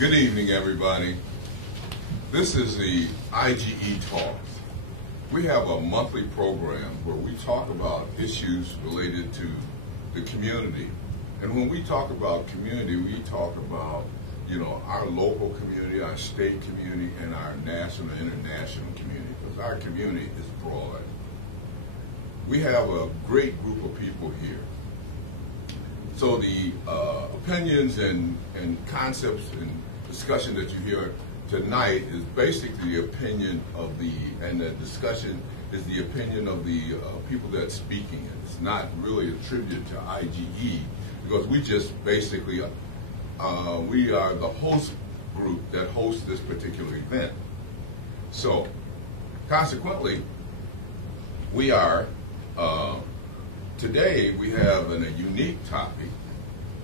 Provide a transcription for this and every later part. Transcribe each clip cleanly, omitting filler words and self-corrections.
Good evening, everybody. This is the IGE Talks. We have a monthly program where we talk about issues related to the community. And when we talk about community, we talk about, our local community, our state community, and our national and international community, because our community is broad. We have a great group of people here. So the opinions and concepts and discussion that you hear tonight is basically the opinion of and the discussion is the opinion of the people that's speaking. It's not really attributed to IGE, because we just basically, we are the host group that hosts this particular event. So consequently, we are, today we have a unique topic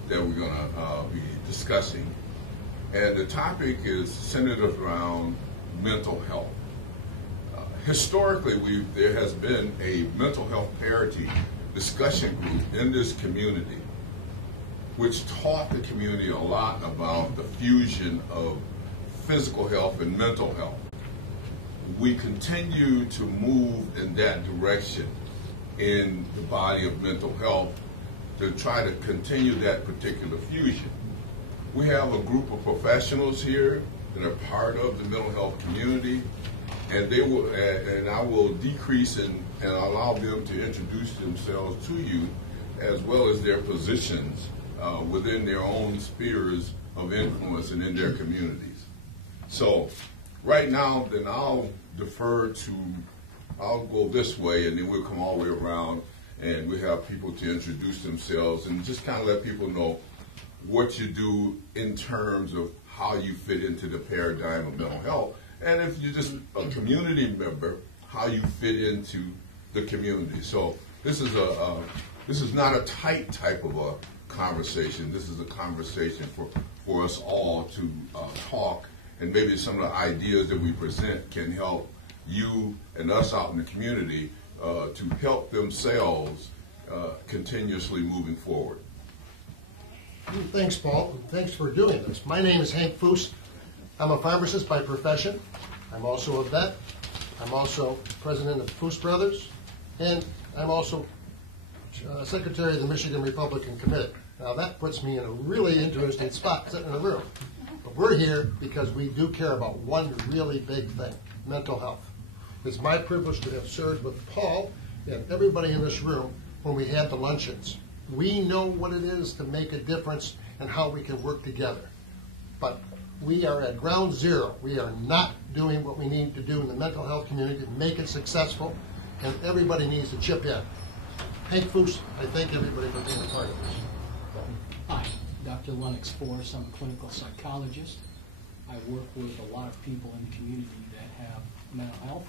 that we're going to be discussing, and the topic is centered around mental health. Historically, there has been a mental health parity discussion group in this community, which taught the community a lot about the fusion of physical health and mental health. We continue to move in that direction in the body of mental health to try to continue that particular fusion. We have a group of professionals here that are part of the mental health community, and they will, and I will decrease and allow them to introduce themselves to you, as well as their positions within their own spheres of influence and in their communities. So right now, then I'll go this way, and then we'll come all the way around, and we have people to introduce themselves and just kind of let people know what you do in terms of how you fit into the paradigm of mental health, and if you're just a community member, how you fit into the community. So this is not a tight type of a conversation. This is a conversation for us all to talk, and maybe some of the ideas that we present can help you and us out in the community to help themselves continuously moving forward. Thanks, Paul, and thanks for doing this. My name is Hank Foose. I'm a pharmacist by profession. I'm also a vet. I'm also president of Foose Brothers, and I'm also secretary of the Michigan Republican Committee. Now that puts me in a really interesting spot sitting in a room. But we're here because we do care about one really big thing, mental health. It's my privilege to have served with Paul and everybody in this room when we had the luncheons. We know what it is to make a difference and how we can work together. But we are at ground zero. We are not doing what we need to do in the mental health community to make it successful, and everybody needs to chip in. Hank Foose, I thank everybody for being a part of this. Hi, Dr. Lennox Force. I'm a clinical psychologist. I work with a lot of people in the community that have mental health,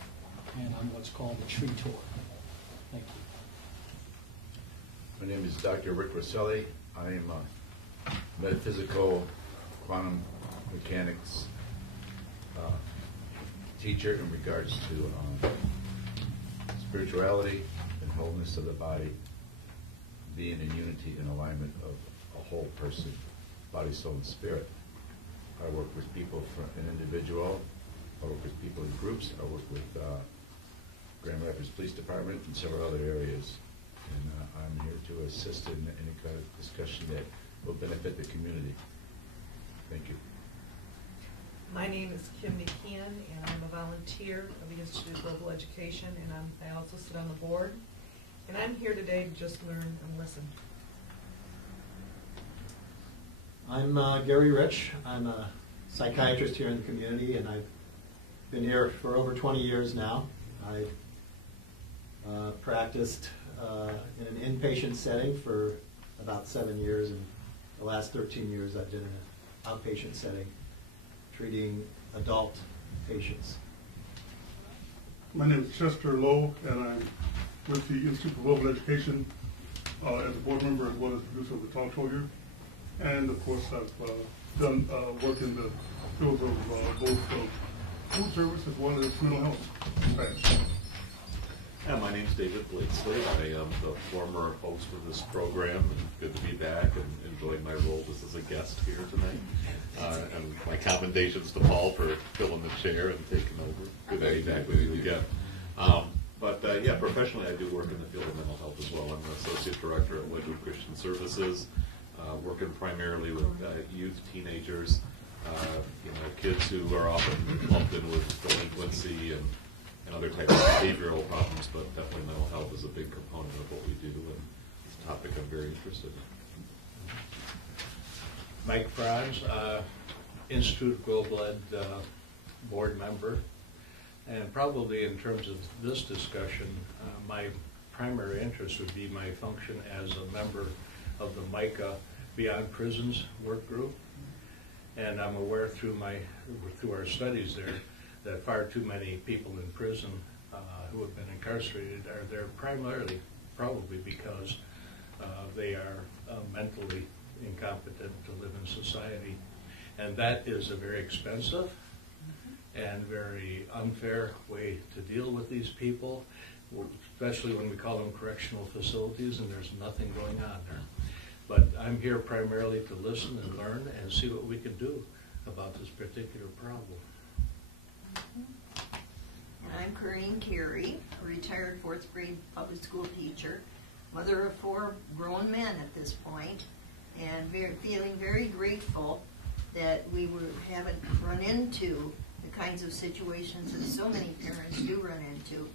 and I'm what's called a treator. Thank you. My name is Dr. Rick Rosselli. I am a metaphysical quantum mechanics teacher in regards to spirituality and wholeness of the body, being in unity and alignment of a whole person, body, soul, and spirit. I work with people an individual. I work with people in groups. I work with Grand Rapids Police Department and several other areas. And I'm here to assist in any kind of discussion that will benefit the community. Thank you. My name is Kim McKeon, and I'm a volunteer of the Institute of Global Education, and I also sit on the board. And I'm here today to just learn and listen. I'm Gary Rich. I'm a psychiatrist here in the community, and I've been here for over 20 years now. I've practiced in an inpatient setting for about 7 years, and the last 13 years I've been in an outpatient setting treating adult patients. My name is Chester Lowe, and I'm with the Institute of Global Education as a board member as well as producer of the talk show here. And of course I've done work in the fields of both food service as well as mental health. Thanks. I'm My name's David Blakesley. I am the former host of this program, and good to be back and enjoying my role just as a guest here tonight. And my commendations to Paul for filling the chair and taking over. Good to be back with you again. Yeah, professionally I do work in the field of mental health as well. I'm the Associate Director at Woodwood Christian Services, working primarily with youth, teenagers, kids who are often lumped in with delinquency and other types of behavioral problems, but definitely mental health is a big component of what we do, and it's a topic I'm very interested in. Mike Franz, Institute of Global Ed board member, and probably in terms of this discussion, my primary interest would be my function as a member of the MICA Beyond Prisons work group, and I'm aware through our studies there that far too many people in prison who have been incarcerated are there primarily probably because they are mentally incompetent to live in society. And that is a very expensive and very unfair way to deal with these people, especially when we call them correctional facilities and there's nothing going on there. But I'm here primarily to listen and learn and see what we can do about this particular problem. And I'm Corinne Carey, a retired 4th grade public school teacher, mother of 4 grown men at this point, and feeling very grateful that we haven't run into the kinds of situations that so many parents do run into.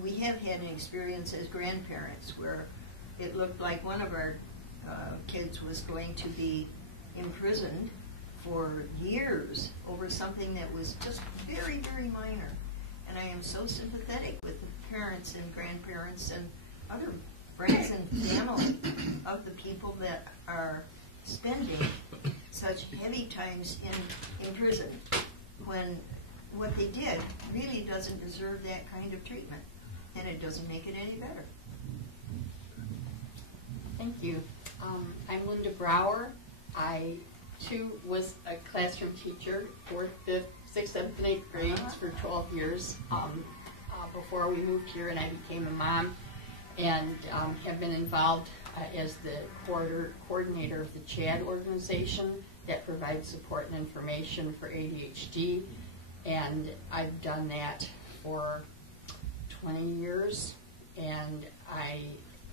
We have had an experience as grandparents where it looked like one of our kids was going to be imprisoned for years over something that was just very, very minor. And I am so sympathetic with the parents and grandparents and other friends and family of the people that are spending such heavy times in prison when what they did really doesn't deserve that kind of treatment, and it doesn't make it any better. Thank you. I'm Linda Brower. I too was a classroom teacher, 4th, 5th, 6th, 7th, and 8th grades for 12 years before we moved here, and I became a mom, and have been involved as the coordinator of the CHAD organization that provides support and information for ADHD, and I've done that for 20 years, and I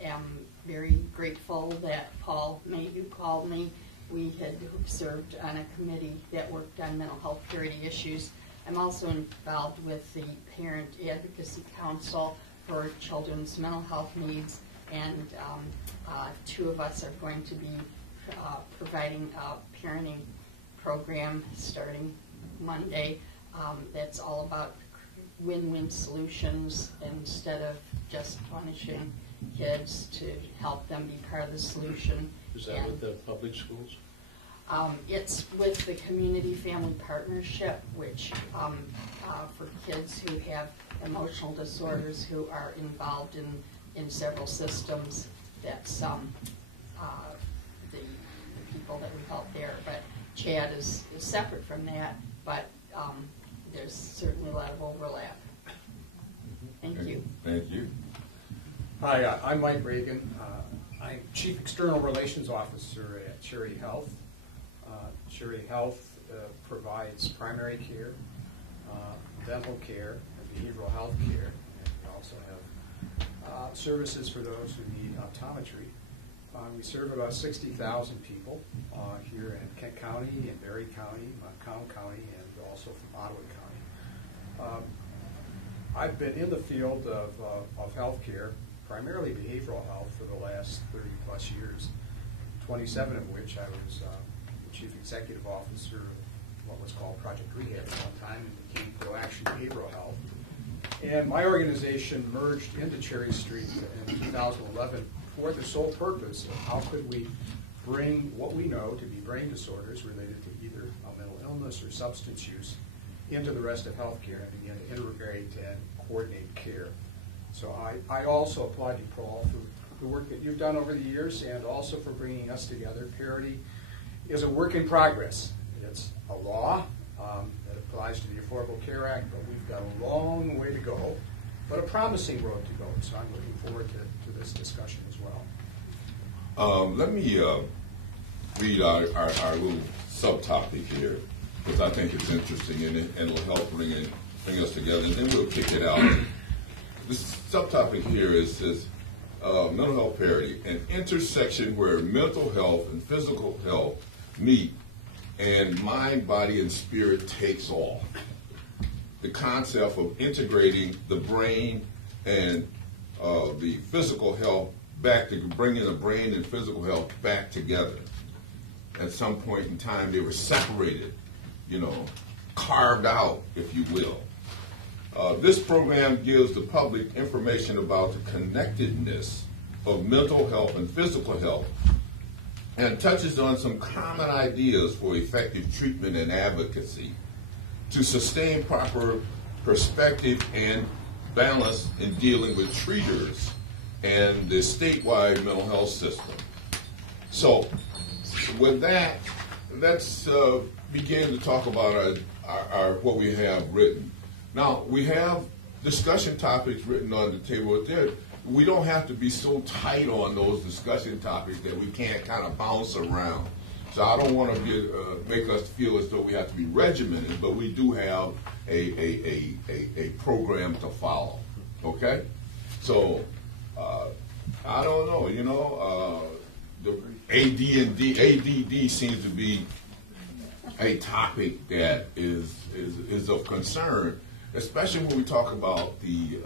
am very grateful that Paul Mayhew called me. We had served on a committee that worked on mental health parity issues. I'm also involved with the Parent Advocacy Council for children's mental health needs, and 2 of us are going to be providing a parenting program starting Monday that's all about win-win solutions instead of just punishing kids, to help them be part of the solution. Is that with the public schools? It's with the Community Family Partnership, which for kids who have emotional disorders who are involved in several systems. That's the people that we help there. But CHAD is separate from that, but there's certainly a lot of overlap. Thank you. Thank you. Hi, I'm Mike Reagan. I'm Chief External Relations Officer at Charity Health. Charity Health provides primary care, dental care, and behavioral health care. And we also have services for those who need optometry. We serve about 60,000 people here in Kent County, in Berry County, Montcalm County, and also from Ottawa County. I've been in the field of healthcare, primarily behavioral health, for the last 30 plus years, 27 of which I was the Chief Executive Officer of what was called Project Rehab at one time, and became Pro Action Behavioral Health. And my organization merged into Cherry Street in 2011 for the sole purpose of how could we bring what we know to be brain disorders related to either a mental illness or substance use into the rest of healthcare and begin to integrate and coordinate care. So I also applaud you, Paul, for the work that you've done over the years, and also for bringing us together. Parity is a work in progress. It's a law that applies to the Affordable Care Act, but we've got a long way to go but a promising road to go. So I'm looking forward to this discussion as well. Let me read our little subtopic here, because I think it's interesting and it'll help bring us together, and then we'll kick it out. This subtopic here says mental health parity, an intersection where mental health and physical health meet and mind, body, and spirit takes off. The concept of integrating the brain and the physical health back to bringing the brain and physical health back together. At some point in time, they were separated, carved out, if you will. This program gives the public information about the connectedness of mental health and physical health and touches on some common ideas for effective treatment and advocacy to sustain proper perspective and balance in dealing with treaters and the statewide mental health system. So with that, let's begin to talk about our what we have written. Now, we have discussion topics written on the table there. We don't have to be so tight on those discussion topics that we can't kind of bounce around. So I don't want to make us feel as though we have to be regimented, but we do have a program to follow. Okay? So I don't know. The ADD seems to be a topic that is of concern, especially when we talk about the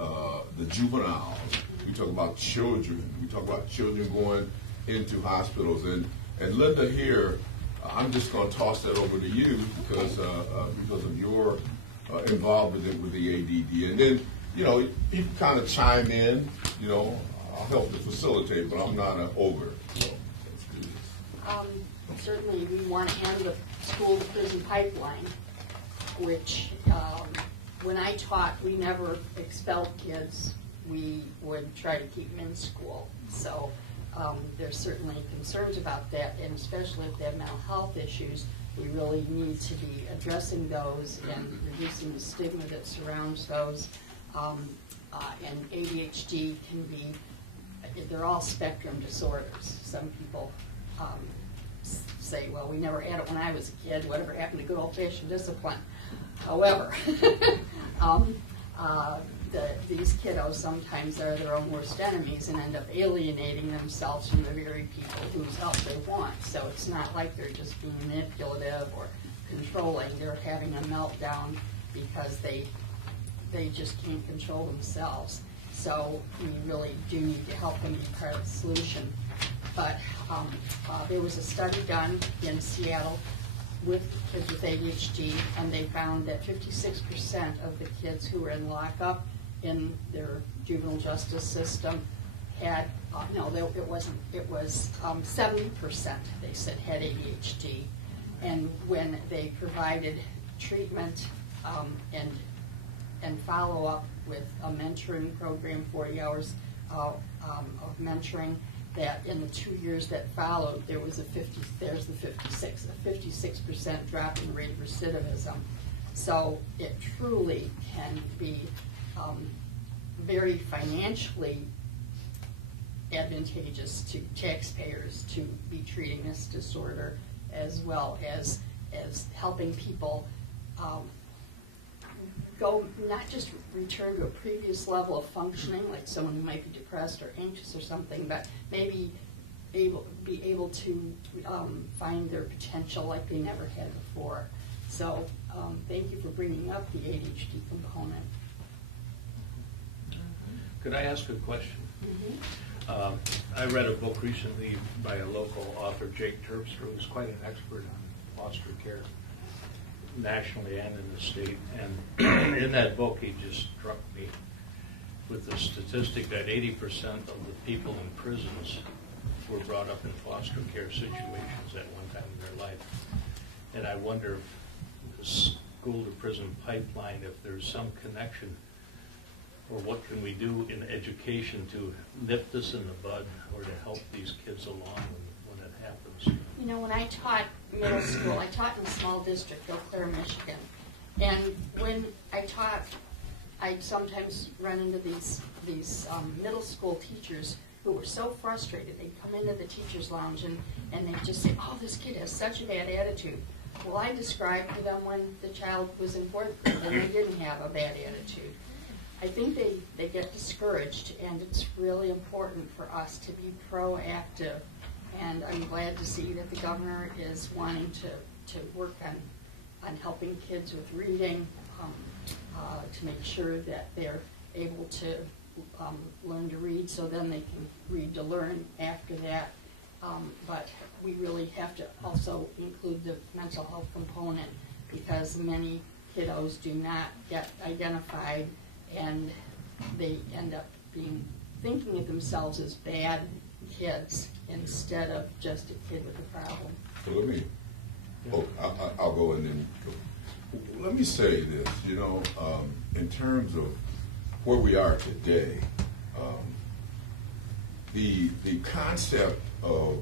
juveniles. We talk about children. We talk about children going into hospitals. And Linda here, I'm just going to toss that over to you because of your involvement with the ADD. And then, you can kind of chime in. I'll help to facilitate, but I'm not an ogre. So let's do this. Certainly, we want to end the school-to-prison pipeline, which when I taught, we never expelled kids. We would try to keep them in school. So there's certainly concerns about that, and especially if they have mental health issues, we really need to be addressing those and reducing the stigma that surrounds those. And ADHD can be, they're all spectrum disorders. Some people say, well, we never had it when I was a kid. Whatever happened to good old-fashioned discipline? However, these kiddos sometimes are their own worst enemies and end up alienating themselves from the very people whose help they want. So it's not like they're just being manipulative or controlling. They're having a meltdown because they just can't control themselves. So we really do need to help them be part of the solution. But there was a study done in Seattle with kids with ADHD, and they found that 56% of the kids who were in lockup in their juvenile justice system had, it was 70%, they said, had ADHD. And when they provided treatment and follow-up with a mentoring program, 40 hours of mentoring, that in the 2 years that followed, there was a 56% drop in rate of recidivism. So it truly can be very financially advantageous to taxpayers to be treating this disorder, as well as helping people go, not just return to a previous level of functioning, like someone who might be depressed or anxious or something, but maybe be able to find their potential like they never had before. So thank you for bringing up the ADHD component. Could I ask a question? Mm-hmm. I read a book recently by a local author, Jake Terpstra, who's quite an expert on foster care, nationally and in the state. And in that book, he just struck me with the statistic that 80% of the people in prisons were brought up in foster care situations at one time in their life. And I wonder if the school-to-prison pipeline, if there's some connection, or what can we do in education to nip this in the bud or to help these kids along when it happens? When I taught middle school, I taught in a small district, Eau Claire, Michigan. And when I taught I sometimes run into these middle school teachers who were so frustrated. They'd come into the teacher's lounge and they'd just say, oh, this kid has such a bad attitude. Well, I described to them when the child was in 4th grade and they didn't have a bad attitude. I think they get discouraged, and it's really important for us to be proactive. And I'm glad to see that the governor is wanting to work on helping kids with reading, to make sure that they're able to learn to read, so then they can read to learn after that. But we really have to also include the mental health component, because many kiddos do not get identified, and they end up thinking of themselves as bad kids instead of just a kid with a problem. So let me, I'll go and then go. Let me say this, in terms of where we are today, the concept of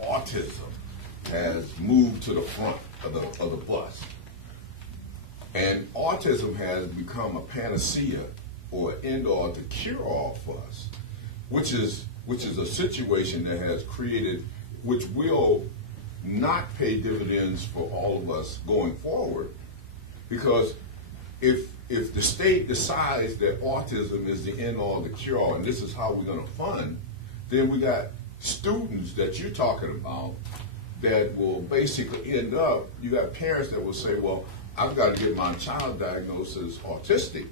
autism has moved to the front of the bus. And autism has become a panacea or an end-all to cure-all for us, which is a situation that has created, which will not pay dividends for all of us going forward. Because if the state decides that autism is the end-all, the cure-all, and this is how we're going to fund, then we got students that you're talking about that will basically end up, you got parents that will say, well, I've got to get my child diagnosed as autistic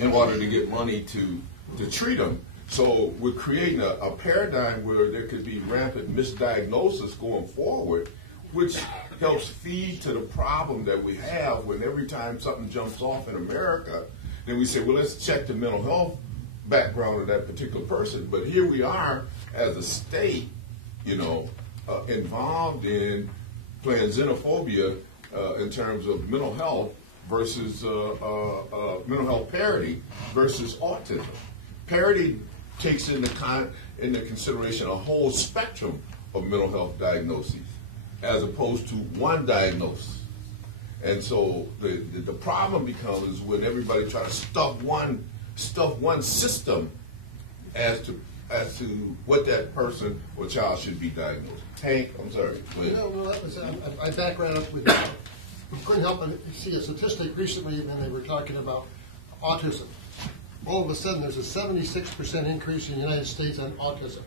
in order to get money to treat them. So we're creating a paradigm where there could be rampant misdiagnosis going forward, which helps feed to the problem that we have when every time something jumps off in America, then we say, well, let's check the mental health background of that particular person. But here we are as a state, involved in playing xenophobia in terms of mental health versus mental health parity versus autism. Parity takes into consideration a whole spectrum of mental health diagnoses as opposed to one diagnosis. And so the problem becomes when everybody tries to stuff one system as to what that person or child should be diagnosed. Hank, I'm sorry. My background with you. We couldn't help but see a statistic recently when they were talking about autism. All of a sudden, there's a 76% increase in the United States on autism.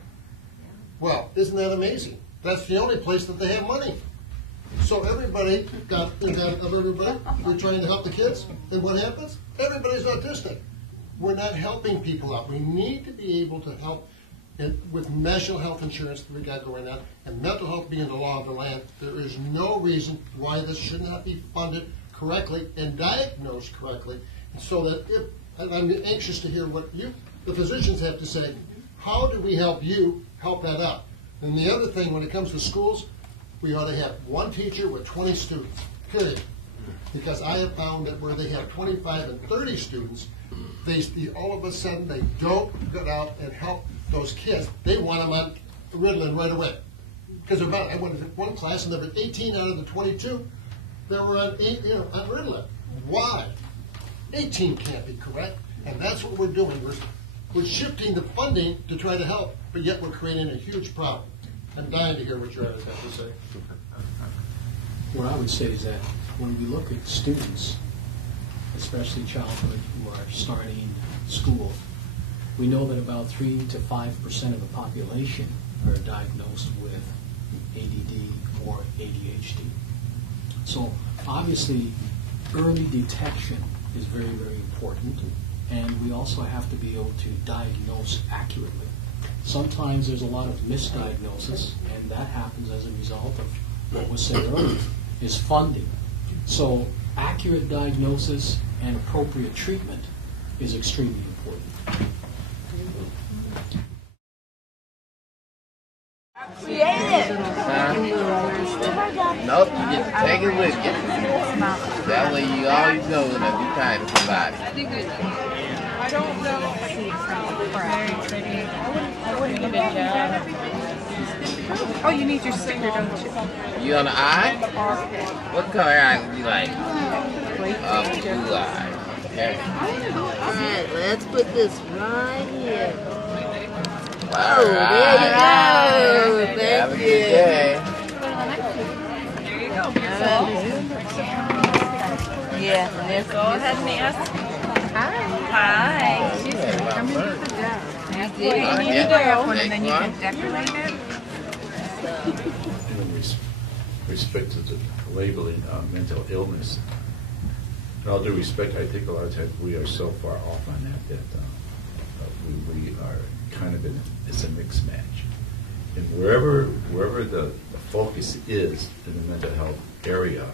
Well, isn't that amazing? That's the only place that they have money. So everybody we're trying to help the kids, and what happens? Everybody's autistic. We're not helping people out. We need to be able to help with national health insurance that we got going on, and mental health being the law of the land. There is no reason why this should not be funded correctly and diagnosed correctly, so that and I'm anxious to hear what the physicians have to say. How do we help you help that out? And the other thing, when it comes to schools, we ought to have one teacher with 20 students, period. Because I have found that where they have 25 and 30 students, all of a sudden they don't get out and help those kids. They want them on Ritalin right away. Because I went to one class and there were 18 out of the 22 that were on Ritalin. Why? 18 can't be correct, and that's what we're doing. We're shifting the funding to try to help, but yet we're creating a huge problem. I'm dying to hear what your others have to say. What I would say is that when we look at students, especially childhood, who are starting school, we know that about 3 to 5% of the population are diagnosed with ADD or ADHD. So obviously, early detection is very, very important, and we also have to be able to diagnose accurately. Sometimes there's a lot of misdiagnosis, and that happens as a result of what was said earlier, is funding. So accurate diagnosis and appropriate treatment is extremely important. Creative. Nope, you get to take it with you. That way you always know that you're kind to somebody. I don't really see very pretty. I wouldn't give it a job. Oh, you need your sticker, don't you? You on the eye? What color eye would you like? Blue eye. Alright, let's put this right here. All Oh, there you go. Have a Thank good you. day. There you go, beautiful. Yeah, Go ahead and ask. Hi. Excuse me. Come in with the dough. You need to grab one and then you can decorate it. In respect to the labeling of mental illness, in all due respect, I think a lot of times we are so far off on that we are kind of it's a mixed match. And wherever the focus is in the mental health area,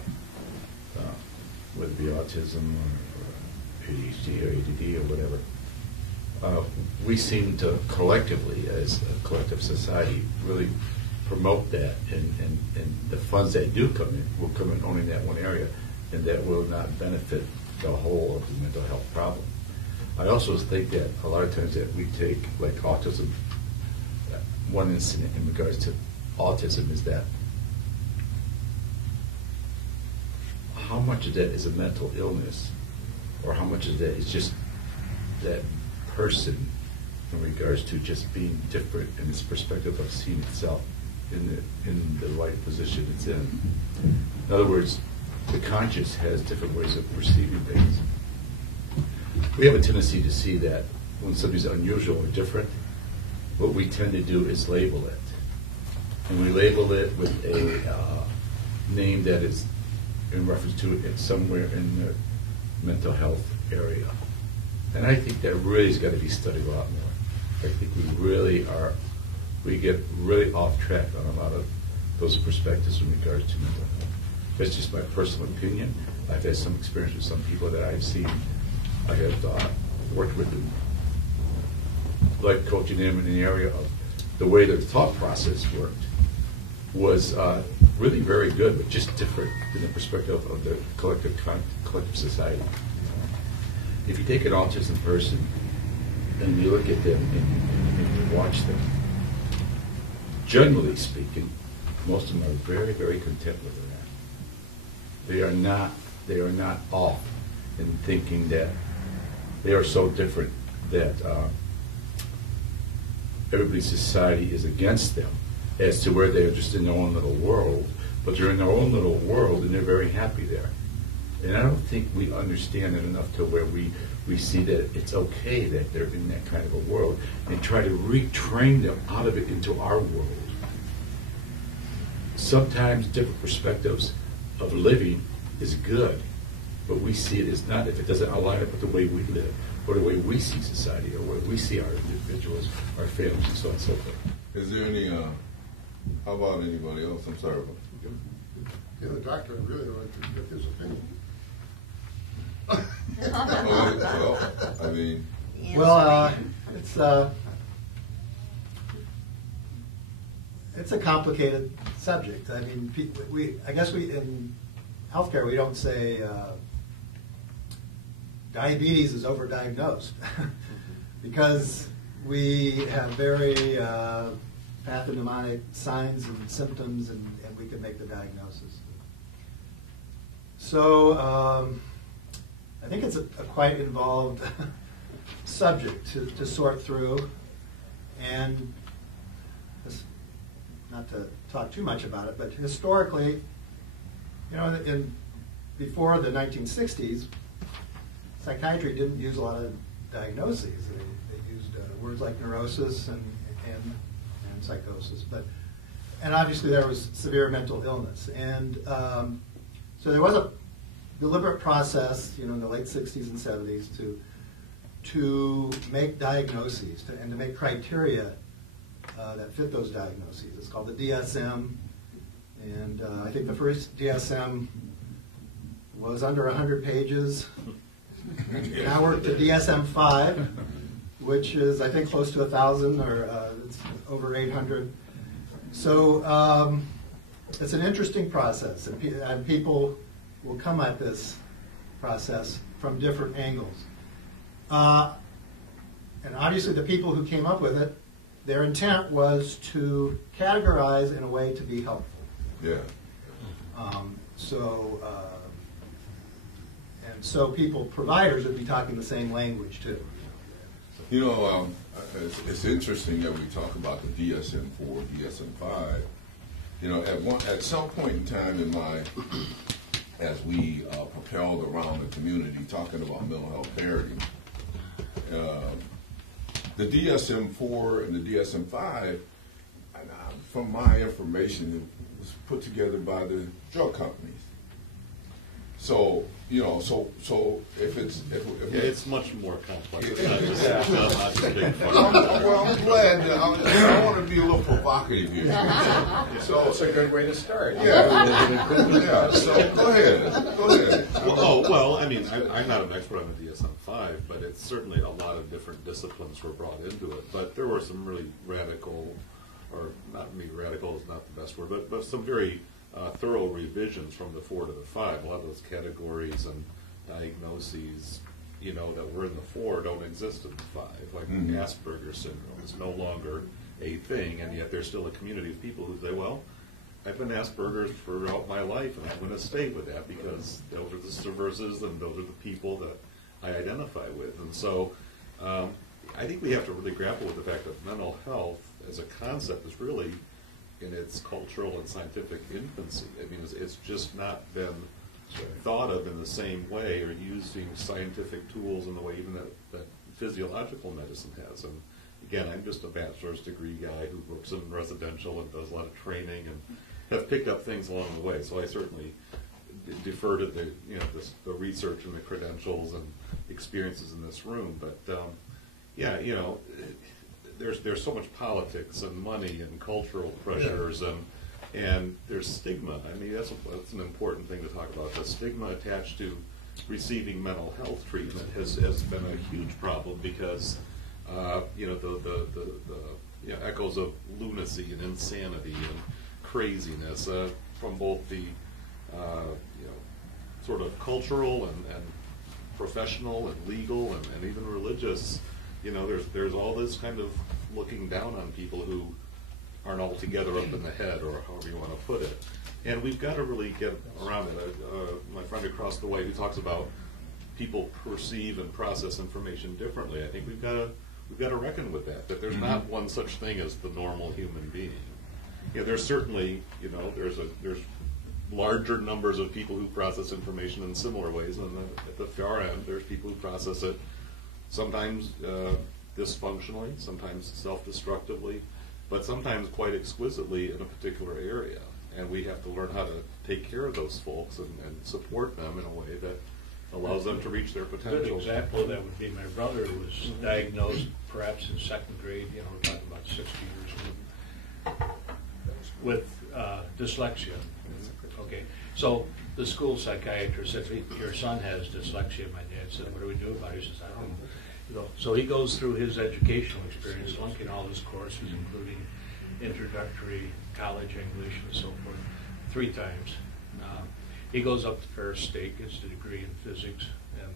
whether it be autism or ADHD or ADD or whatever, we seem to collectively, as a collective society, really promote that, and the funds that do come in will come in only in that one area, and that will not benefit the whole of the mental health problem. I also think that a lot of times that we take, like autism, one incident in regards to autism is that how much of that is a mental illness, or how much of that is just that person in regards to just being different in its perspective of seeing itself in the right position it's in. In other words, the conscious has different ways of perceiving things. We have a tendency to see that when somebody's unusual or different, what we tend to do is label it. And we label it with a name that is in reference to it somewhere in the mental health area. And I think that really has got to be studied a lot more. I think we get really off track on a lot of those perspectives in regards to mental health. That's just my personal opinion. I've had some experience with some people that I've seen. I have worked with them, like coaching them in the area of the way their thought process worked was really very good, but just different in the perspective of the collective society. If you take an autism person and you look at them and you watch them, generally speaking, most of them are very, very content with their life. They are not off in thinking that they are so different that everybody's society is against them as to where they're just in their own little world, but they're in their own little world and they're very happy there. And I don't think we understand it enough to where we see that it's okay that they're in that kind of a world and try to retrain them out of it into our world. Sometimes different perspectives of living is good, but we see it as not if it doesn't align up with the way we live, or the way we see society, or the way we see our individuals, our families, and so on and so forth. Is there any, how about anybody else? I'm sorry. Yeah, the doctor, I really want to get his opinion. Well, I mean... Well, it's a complicated subject. I mean, I guess in healthcare we don't say diabetes is overdiagnosed because we have very pathognomonic signs and symptoms, and we can make the diagnosis. So I think it's a quite involved subject to sort through, and not to talk too much about it, but historically, you know, before the 1960s, psychiatry didn't use a lot of diagnoses. They used words like neurosis and psychosis, and obviously there was severe mental illness, and so there was a deliberate process, you know, in the late 60s and 70s to make diagnoses and to make criteria that fit those diagnoses. It's called the DSM, and I think the first DSM was under 100 pages. Now we're to DSM-5, which is, I think, close to 1,000, or it's over 800. So it's an interesting process, and people will come at this process from different angles. And obviously the people who came up with it, their intent was to categorize in a way to be helpful. Yeah. so people, providers would be talking the same language too. You know, it's interesting that we talk about the DSM-4, DSM-5. You know, at some point in time in as we propelled around the community talking about mental health parity, the DSM-4 and the DSM-5, from my information, it was put together by the drug companies. So, you know, so if it's it's much more complex. It's not just big well, I'm glad. I want to be a little provocative here. So it's a good way to start. Yeah. So go ahead. Well, I mean, I'm not an expert on the DSM-5, but it's certainly a lot of different disciplines were brought into it. But there were some really radical, or not maybe radical is not the best word, but some very thorough revisions from the 4 to the 5. A lot of those categories and diagnoses, you know, that were in the 4 don't exist in the 5. Like Asperger's syndrome is no longer a thing, and yet there's still a community of people who say, well, I've been Asperger's throughout my life, and I'm going to stay with that because those are the services and those are the people that I identify with. And so I think we have to really grapple with the fact that mental health as a concept is really in its cultural and scientific infancy. I mean, it's just not been thought of in the same way or using scientific tools in the way even that physiological medicine has. And again, I'm just a bachelor's degree guy who works in residential and does a lot of training and have picked up things along the way. So I certainly defer to the the research and the credentials and experiences in this room. But yeah, you know, there's so much politics and money and cultural pressures and there's stigma. I mean, that's an important thing to talk about. The stigma attached to receiving mental health treatment has been a huge problem because you know, the echoes of lunacy and insanity and craziness from both the you know, sort of cultural and professional and legal and even religious. You know, there's all this kind of looking down on people who aren't altogether up in the head, or however you want to put it. And we've got to really get around it. My friend across the way who talks about people perceive and process information differently. I think we've got to reckon with that there's not one such thing as the normal human being. You know, there's certainly, you know, there's larger numbers of people who process information in similar ways, and at the far end, there's people who process it sometimes dysfunctionally, sometimes self-destructively, but sometimes quite exquisitely in a particular area. And we have to learn how to take care of those folks and support them in a way that allows them to reach their A potential. good example of that would be my brother, who was diagnosed perhaps in 2nd grade, you know, we're talking about 60 years ago, with dyslexia. Okay, so the school psychiatrist said, your son has dyslexia. My dad said, what do we do about it? He says, I don't know. You know, so he goes through his educational experience, flunking all his courses, including introductory college English and so forth, 3 times. He goes up to Ferris State, gets a degree in physics and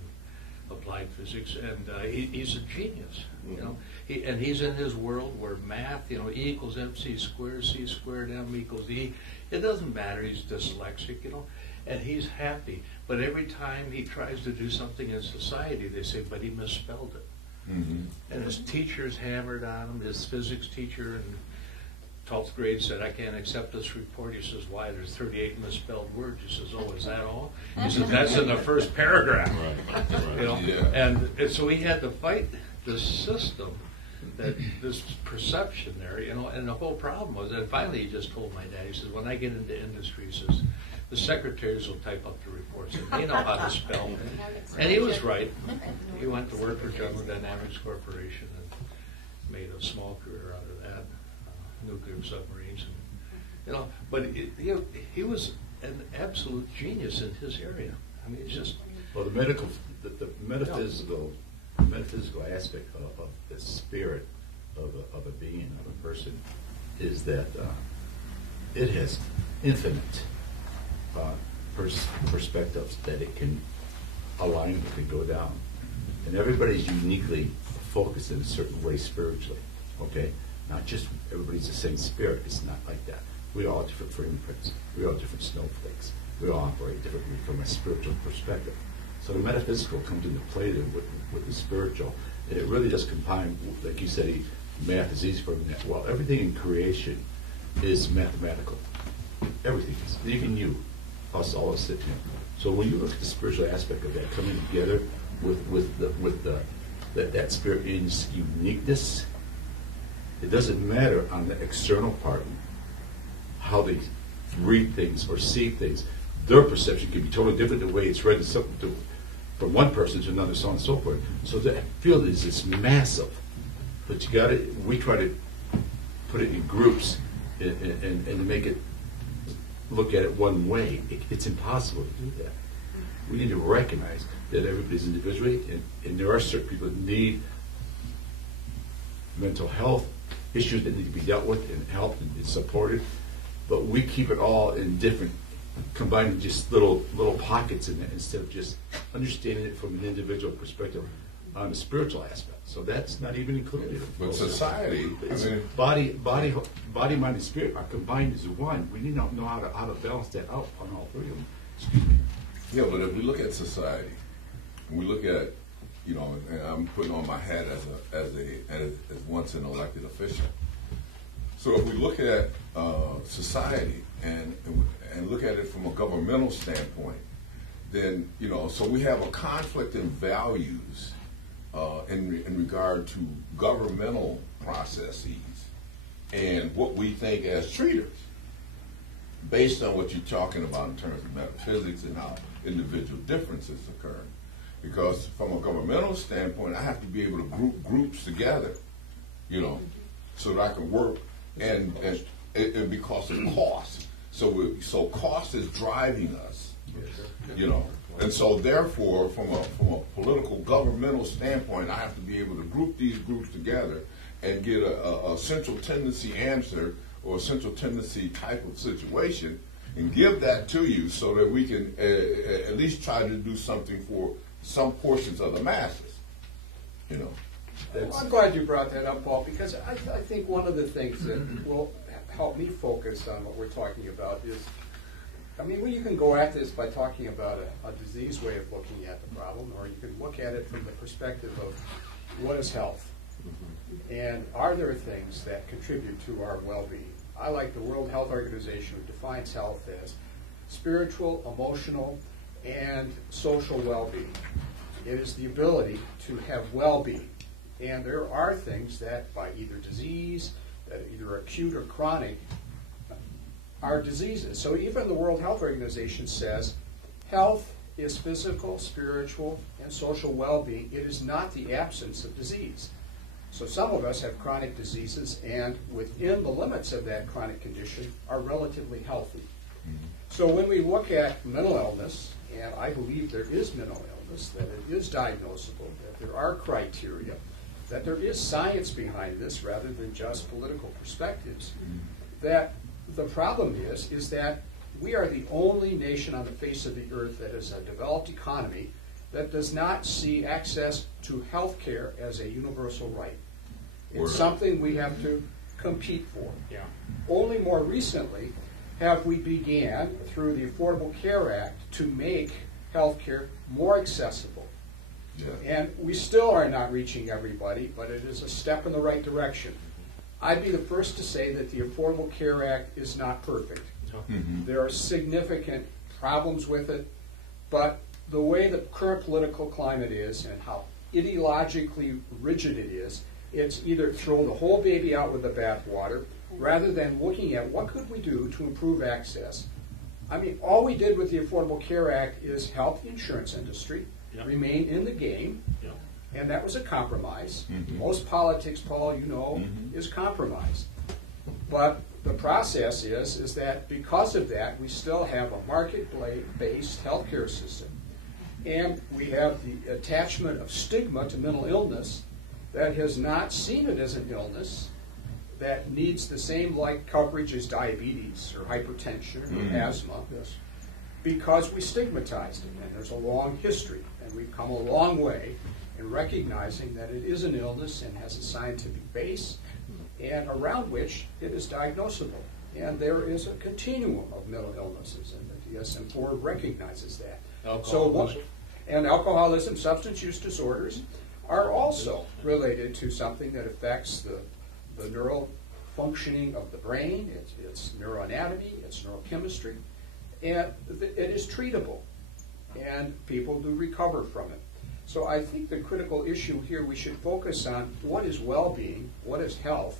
applied physics, and he's a genius. You know, he's in his world where math, you know, E equals MC squared, C squared, M equals E. It doesn't matter. He's dyslexic, you know, and he's happy. But every time he tries to do something in society, they say, but he misspelled it. And his teachers hammered on him. His physics teacher in 12th grade said, I can't accept this report. He says, why? There's 38 misspelled words. He says, oh, is that all? He says, that's in the first paragraph. Right. You know? Yeah. And so he had to fight this system, this perception there, you know, and the whole problem was, and finally he just told my dad, he says, when I get into industry, he says, the secretaries will type up the reports, and they know how to spell. And he was right. He went to work for General Dynamics Corporation and made a small career out of that, nuclear submarines. And, you know, but he was an absolute genius in his area. I mean, it's just... Well, the metaphysical aspect of the spirit of a being, of a person, is that it has infinite perspectives that it can align, it can go down. And everybody's uniquely focused in a certain way spiritually, okay? Not just everybody's the same spirit. It's not like that. We all have different fingerprints. We all have different snowflakes. We all operate differently from a spiritual perspective. So the metaphysical comes into play there with the spiritual. And it really does combine, like you said, math is easy for him. Well, everything in creation is mathematical. Everything is. Even you, us all sit here. So when you look at the spiritual aspect of that coming together with that spirit in its uniqueness, it doesn't matter on the external part how they read things or see things. Their perception can be totally different the way it's read from one person to another, so on and so forth. So the field is this massive, but we try to put it in groups and make it look at it one way. It's impossible to do that. We need to recognize that everybody's individually, and there are certain people that need mental health issues that need to be dealt with and helped and supported, but we keep it all in different, combining just little pockets in it instead of just understanding it from an individual perspective on the spiritual aspect. So that's not even included. But society, body, mind, and spirit are combined as one. We need to know how to balance that out on all three of them. Excuse me. Yeah, but if we look at society, and we look at, and I'm putting on my hat as once an elected official. So if we look at society and look at it from a governmental standpoint, then so we have a conflict in values in regard to governmental processes and what we think as treaters, based on what you're talking about in terms of metaphysics and how individual differences occur. Because from a governmental standpoint, I have to be able to group groups together, so that I can work, and because of cost. So cost is driving us, and so therefore, from a political governmental standpoint, I have to be able to group these groups together and get a central tendency answer or a central tendency type of situation, and give that to you so that we can at least try to do something for some portions of the masses, I'm glad you brought that up, Paul, because I think one of the things that will help me focus on what we're talking about is, you can go at this by talking about a disease way of looking at the problem, or you can look at it from the perspective of what is health, and are there things that contribute to our well-being. I like the World Health Organization, who defines health as spiritual, emotional, and social well-being. It is the ability to have well-being. And there are things that, by either disease, that are either acute or chronic, are diseases. So even the World Health Organization says health is physical, spiritual, and social well-being. It is not the absence of disease. So some of us have chronic diseases, and within the limits of that chronic condition are relatively healthy. So when we look at mental illness, and I believe there is mental illness, that it is diagnosable, that there are criteria, that there is science behind this rather than just political perspectives, that the problem is that we are the only nation on the face of the earth that is a developed economy that does not see access to health care as a universal right. It's something we have to compete for. Yeah. Only more recently have we began, through the Affordable Care Act, to make health care more accessible. Yeah. And we still are not reaching everybody, but it is a step in the right direction. I'd be the first to say that the Affordable Care Act is not perfect. There are significant problems with it, but the way the current political climate is and how ideologically rigid it is, it's either throw the whole baby out with the bathwater rather than looking at what could we do to improve access. All we did with the Affordable Care Act is help the insurance industry remain in the game, and that was a compromise. Most politics, Paul, is compromise. But the process is that because of that, we still have a market-based healthcare system, and we have the attachment of stigma to mental illness that has not seen it as an illness that needs the same coverage as diabetes or hypertension or asthma, because we stigmatized it. And there's a long history, and we've come a long way in recognizing that it is an illness and has a scientific base, and around which it is diagnosable. And there is a continuum of mental illnesses, and the DSM-4 recognizes that. Alcoholism. And alcoholism, substance use disorders are also related to something that affects the neural functioning of the brain, its neuroanatomy, its neurochemistry, and it is treatable, and people do recover from it. So I think the critical issue here, we should focus on what is well-being, what is health,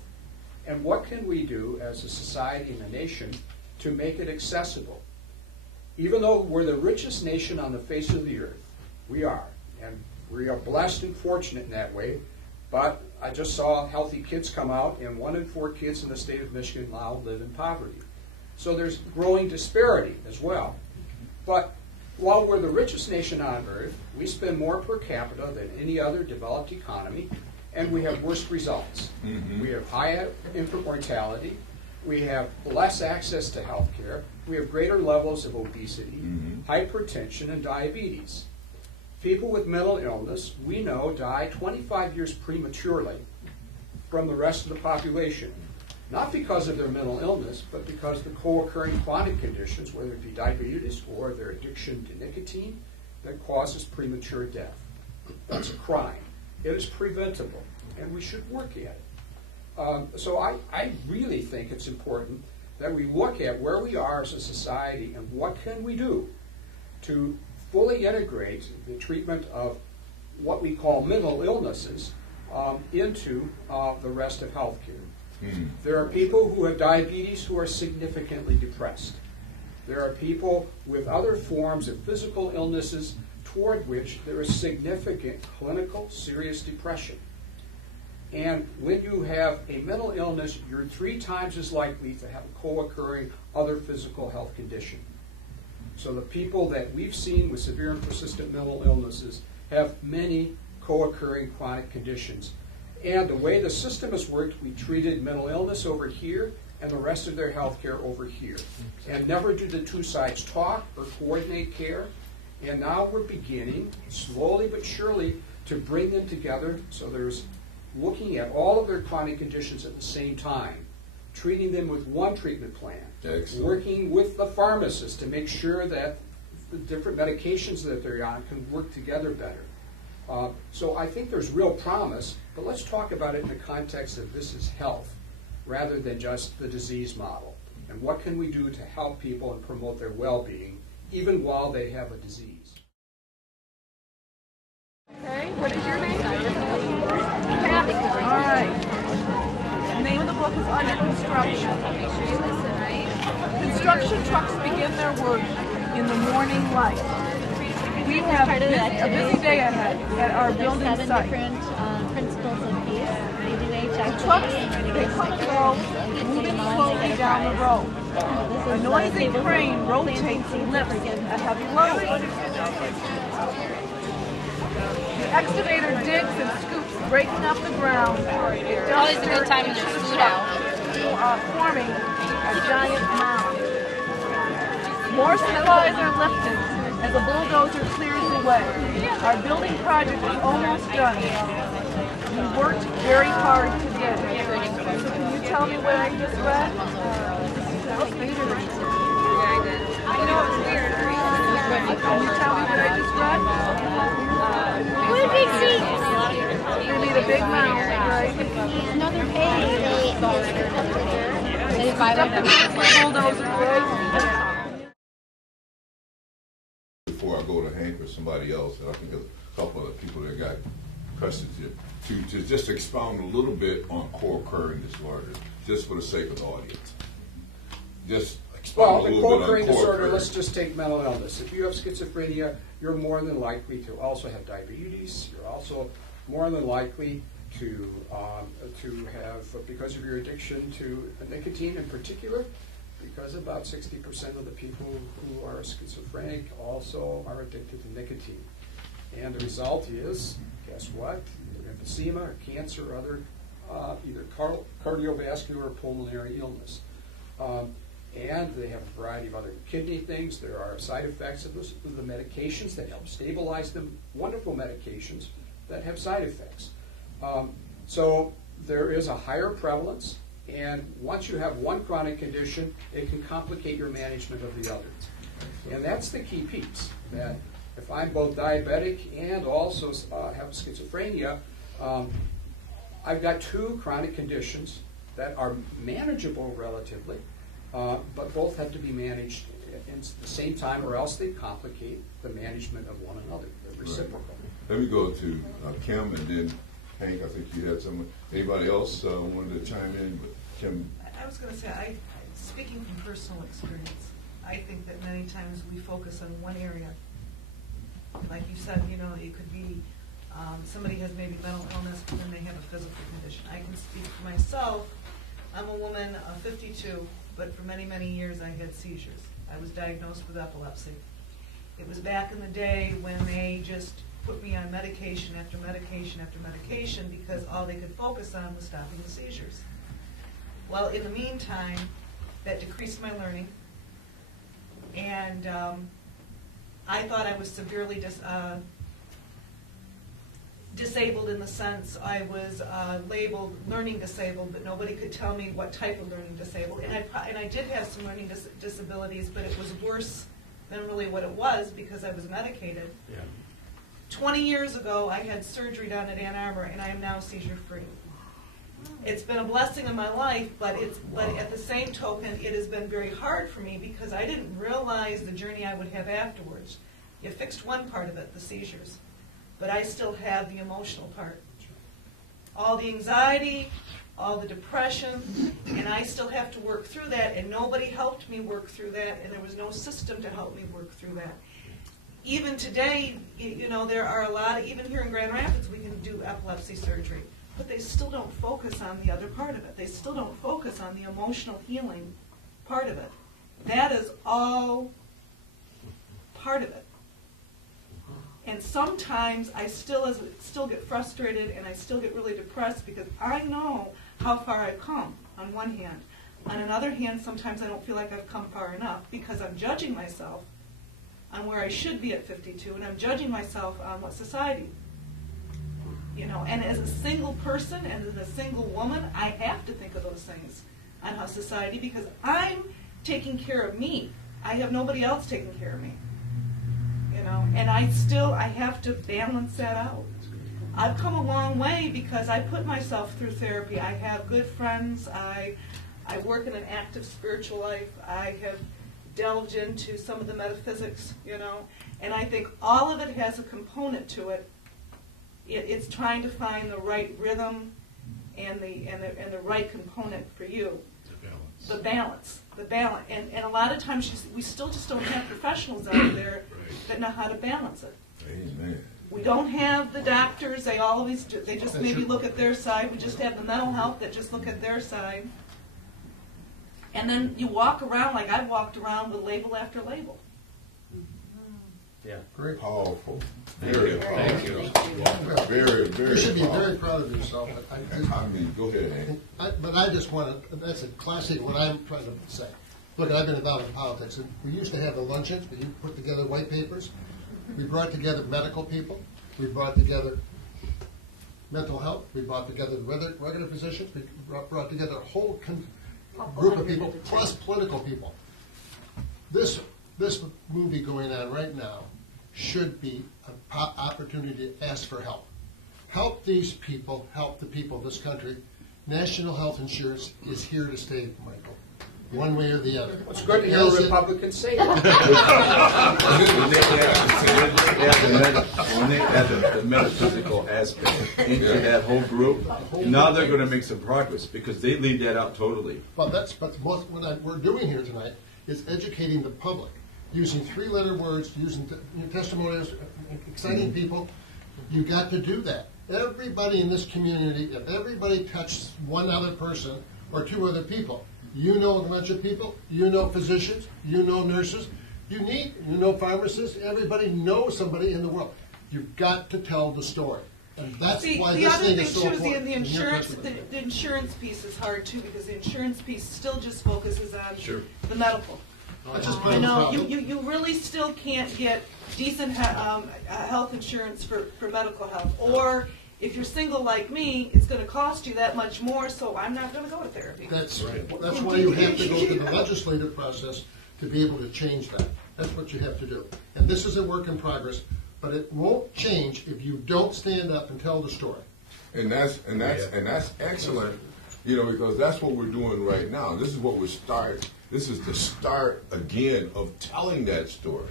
and what can we do as a society and a nation to make it accessible. Even though we're the richest nation on the face of the earth, we are, and we are blessed and fortunate in that way, but I just saw healthy kids come out, and 1 in 4 kids in the state of Michigan now live in poverty. So there's growing disparity as well. But while we're the richest nation on earth, we spend more per capita than any other developed economy, and we have worse results. We have high infant mortality, we have less access to health care, we have greater levels of obesity, hypertension, and diabetes. People with mental illness, we know, die 25 years prematurely from the rest of the population. Not because of their mental illness, but because the co-occurring chronic conditions, whether it be diabetes or their addiction to nicotine, that causes premature death. That's a crime. It is preventable, and we should work at it. So I really think it's important that we look at where we are as a society and what can we do to fully integrate the treatment of what we call mental illnesses into the rest of healthcare. There are people who have diabetes who are significantly depressed. There are people with other forms of physical illnesses toward which there is significant clinical serious depression. And when you have a mental illness, you're 3 times as likely to have a co-occurring other physical health condition. So the people that we've seen with severe and persistent mental illnesses have many co-occurring chronic conditions. And the way the system has worked, we treated mental illness over here and the rest of their health care over here. And never do the 2 sides talk or coordinate care. And now we're beginning, slowly but surely, to bring them together. So there's looking at all of their chronic conditions at the same time, treating them with one treatment plan, working with the pharmacist to make sure that the different medications that they're on can work together better. So I think there's real promise, but let's talk about it in the context of this is health, rather than just the disease model. And what can we do to help people and promote their well-being, even while they have a disease? Okay, what is your name? Kathy. All right. The name of the book is Under Construction. Make sure you listen, right? Construction trucks begin their work in the morning light. We have a busy day ahead at our building site. Principles of peace. They do The trucks, they come and go, moving slowly down the road. A noisy crane rotates and lifts a heavy load. The excavator digs and scoops, breaking up the ground. It Always a good time to get food out. Forming a giant mound. More supplies are lifted as a bulldozer clears the way. Our building project is almost done. We worked very hard today. So can you tell me what I just read? I know it's weird. Can you tell me what I just read? What a big seat! You need a big mound, right? Another page. Bulldozer, right? Before I go to Hank or somebody else, and I think there's a couple of people that got questions here, to just expound a little bit on co-occurring disorders, just for the sake of the audience. Just Well, expound a the little bit on co-occurring disorder, co-occurring. let's just take mental illness. If you have schizophrenia, you're more than likely to also have diabetes. You're also more than likely to have, because of your addiction to nicotine in particular, because about 60% of the people who are schizophrenic also are addicted to nicotine. And the result is, guess what? Either emphysema or cancer or other either cardiovascular or pulmonary illness. And they have a variety of other kidney things. There are side effects of the medications that help stabilize them, wonderful medications that have side effects. So there is a higher prevalence, and once you have one chronic condition, it can complicate your management of the other. And that's the key piece, that if I'm both diabetic and also have schizophrenia, I've got 2 chronic conditions that are manageable relatively, but both have to be managed at the same time, or else they complicate the management of one another. They're reciprocal. Right. Let me go to Kim, and then Hank. I think you had someone. Anybody else wanted to chime in? But Kim. I was going to say, speaking from personal experience, I think that many times we focus on one area. Like you said, you know, it could be somebody has maybe mental illness, and then they have a physical condition. I can speak for myself. I'm a woman of 52, but for many, many years I had seizures. I was diagnosed with epilepsy. It was back in the day when they just put me on medication after medication after medication because all they could focus on was stopping the seizures. Well, in the meantime, that decreased my learning, and I thought I was severely disabled in the sense I was labeled learning disabled, but nobody could tell me what type of learning disabled. And I did have some learning disabilities, but it was worse than really what it was because I was medicated. Yeah. 20 years ago, I had surgery done at Ann Arbor, and I am now seizure-free. It's been a blessing in my life, but at the same token, it has been very hard for me because I didn't realize the journey I would have afterwards. You fixed one part of it, the seizures, but I still have the emotional part. All the anxiety, all the depression, and I still have to work through that, and nobody helped me work through that, and there was no system to help me work through that. Even today, you know, there are a lot, even here in Grand Rapids, we can do epilepsy surgery, but they still don't focus on the other part of it. They still don't focus on the emotional healing part of it. That is all part of it. And sometimes I still get frustrated and I still get really depressed because I know how far I've come on one hand. On another hand, sometimes I don't feel like I've come far enough because I'm judging myself on where I should be at 52, and I'm judging myself on what society, you know. And as a single person and as a single woman, I have to think of those things on how society, because I'm taking care of me. I have nobody else taking care of me, you know. And I have to balance that out. I've come a long way because I put myself through therapy. I have good friends. I work in an active spiritual life. I have delved into some of the metaphysics, you know, and I think all of it has a component to it. It's trying to find the right rhythm and the right component for you. The balance. And a lot of times we still just don't have professionals out there that know how to balance it. Amen. We don't have the doctors. They just maybe look at their side. We just have the mental health that just look at their side. And then you walk around like I've walked around with label after label. Yeah. Very powerful. Very powerful. Thank you. Very, very You should be powerful. very proud of yourself. I mean, go ahead, Hank. But I just want to, that's a classic what I'm trying to say. Look, I've been involved in politics. And we used to have the luncheons, but you put together white papers. We brought together medical people. We brought together mental health. We brought together regular physicians. We brought together a whole group of people, plus political people. This movie going on right now should be an opportunity to ask for help. Help these people, help the people of this country. National health insurance is here to stay, Michael, one way or the other. It's good to hear a Republican say that. When they add the metaphysical aspect into that whole group, now they're going to make some progress because they leave that out totally. Well, what we're doing here tonight is educating the public, using three-letter words, using testimonials, exciting people. You got to do that. Everybody in this community, if everybody touched one other person or two other people, you know a bunch of people, you know physicians, you know nurses, you know pharmacists, everybody knows somebody in the world. You've got to tell the story. And that's why this thing is so important. The insurance piece is hard too, because the insurance piece still just focuses on the medical. You know, you really still can't get decent health insurance for medical health. Or if you're single like me, it's going to cost you that much more, so I'm not going to go to therapy. That's right. That's why you have to go through the legislative process to be able to change that. That's what you have to do. And this is a work in progress, but it won't change if you don't stand up and tell the story. And that's excellent, because that's what we're doing right now. This is what we're This is the start again of telling that story,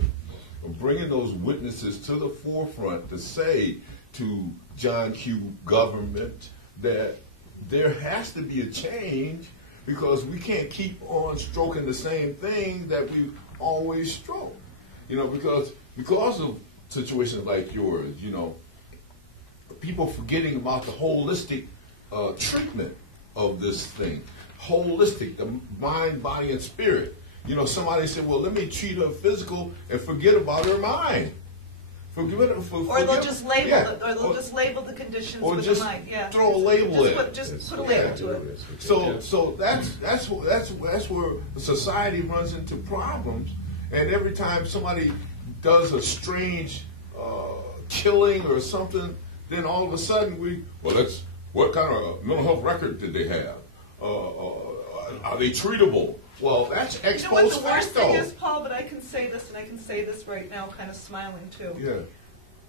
of bringing those witnesses to the forefront to say to John Q. government that there has to be a change, because we can't keep on stroking the same thing that we always stroke. Because of situations like yours, people forgetting about the holistic treatment of this thing. Holistic, the mind, body, and spirit. Somebody said, well, let me treat her physical and forget about her mind. Or they'll just label the conditions with the mind. Yeah. Throw a label in. Just put a label to it. So that's where society runs into problems. And every time somebody does a strange killing or something, then all of a sudden what kind of mental health record did they have? Are they treatable? Well, that's ex post facto. You know what the worst thing is, Paul, but I can say this, and I can say this right now kind of smiling too. Yeah.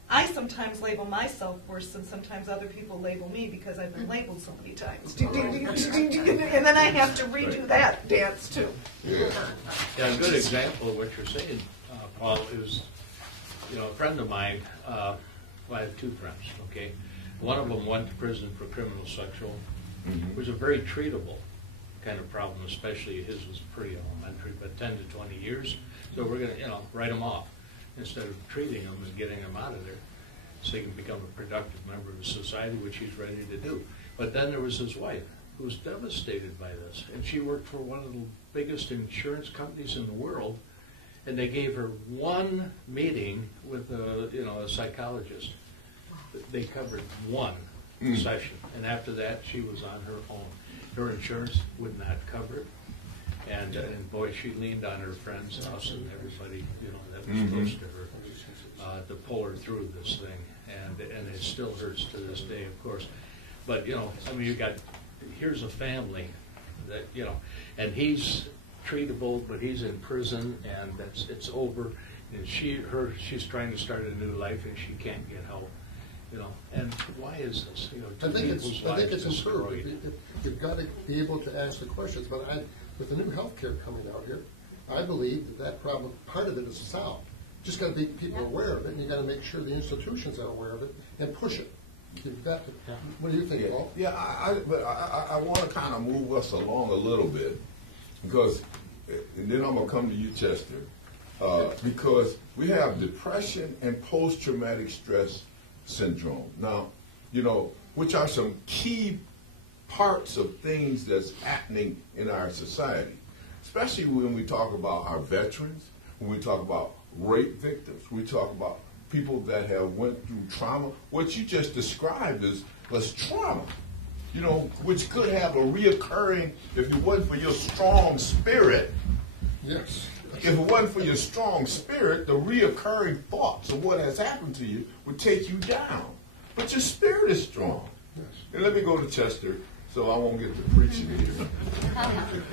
I sometimes label myself worse than sometimes other people label me, because I've been labeled so many times. And then I have to redo that dance too. Yeah. Yeah, a good example of what you're saying, Paul, is, a friend of mine, well, I have two friends, okay? One of them went to prison for criminal sexual. It was a very treatable kind of problem, especially his was pretty elementary, but 10 to 20 years. So we're going to, write him off instead of treating him and getting him out of there so he can become a productive member of society, which he's ready to do. But then there was his wife, who was devastated by this. And she worked for one of the biggest insurance companies in the world, and they gave her one meeting with a psychologist. They covered one session, and after that she was on her own. Her insurance would not cover it, and boy, she leaned on her friends, us, and everybody that was close to her to pull her through this thing, and it still hurts to this day, of course. But here's a family that and he's treatable, but he's in prison, and it's over, and she's trying to start a new life, and she can't get help. And why is this? I think it's improved. You've got to be able to ask the questions. But with the new healthcare coming out here, I believe that problem, part of it is solved. Just got to be people aware of it, and you got to make sure the institutions are aware of it and push it. You've got to. What do you think, Paul? Yeah, I want to kind of move us along a little bit, because, and then I'm gonna come to you, Chester, because we have depression and post-traumatic stress syndrome. Now, which are some key parts of things that's happening in our society, especially when we talk about our veterans, when we talk about rape victims, we talk about people that have went through trauma. What you just described was trauma, which could have a reoccurring, if it wasn't for your strong spirit. Yes. If it wasn't for your strong spirit, the reoccurring thoughts of what has happened to you would take you down. But your spirit is strong. Yes. And let me go to Chester, so I won't get to preaching here.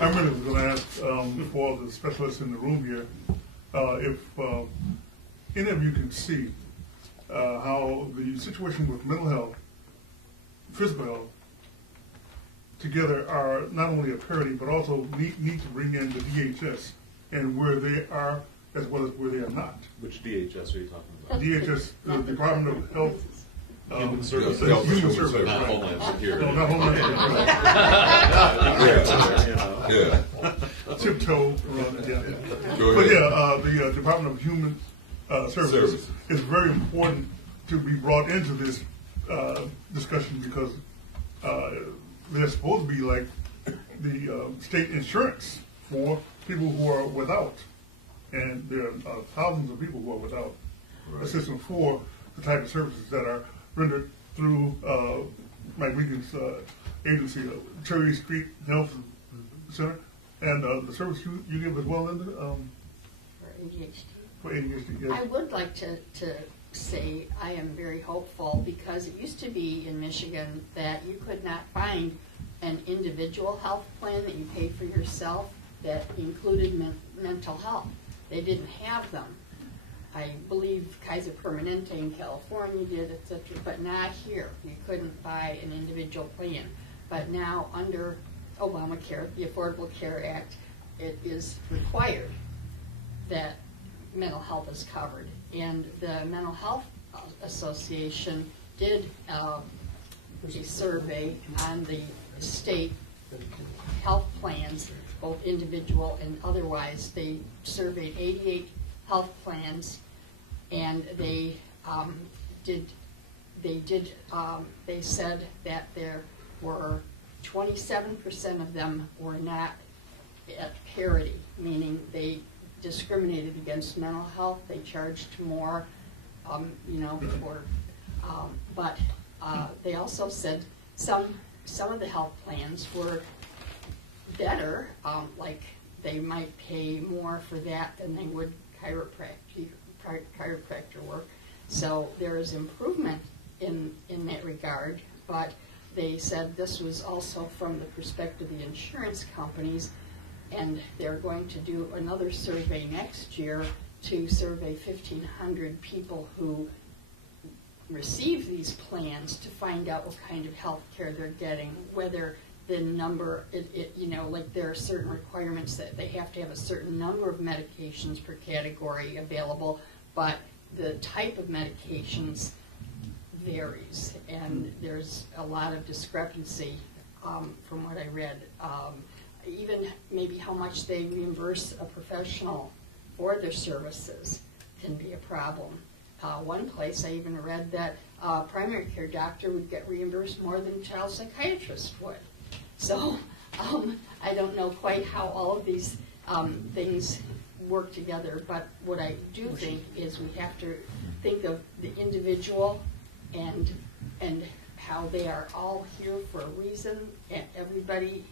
I really was going to ask for the specialists in the room here if any of you can see how the situation with mental health, physical health, together are not only a parity, but also need to bring in the DHS and where they are as well as where they are not. Which DHS are you talking about? DHS, the Department of Health. Human Services. Human Services. Not Homeland Security. No, not Homeland Security. Yeah. Tiptoe around it, yeah. But the Department of Human Services is very important to be brought into this discussion, because they're supposed to be like the state insurance for people who are without. And there are thousands of people who are without assistance for the type of services that are rendered through Mike Wiegand's agency, Cherry Street Health Center, and the service you give as well, Linda? For ADHD. For ADHD, yes. I would like to say I am very hopeful, because it used to be in Michigan that you could not find an individual health plan that you paid for yourself that included mental health. they didn't have them. I believe Kaiser Permanente in California did, etc., but not here. You couldn't buy an individual plan. But now under Obamacare, the Affordable Care Act, it is required that mental health is covered. And the Mental Health Association did a survey on the state health plans, both individual and otherwise. They surveyed 88 health plans, and they said that there were 27% of them were not at parity, meaning they discriminated against mental health. They charged more, but they also said some of the health plans were better, like they might pay more for that than they would chiropractor work. So there is improvement in that regard, but they said this was also from the perspective of the insurance companies, and they're going to do another survey next year to survey 1,500 people who receive these plans to find out what kind of health care they're getting, whether the number, like there are certain requirements that they have to have a certain number of medications per category available, but the type of medications varies, and there's a lot of discrepancy from what I read. Even maybe how much they reimburse a professional for their services can be a problem. One place I even read that a primary care doctor would get reimbursed more than a child psychiatrist would. So I don't know quite how all of these things work together, but what I do think is we have to think of the individual and how they are all here for a reason, and everybody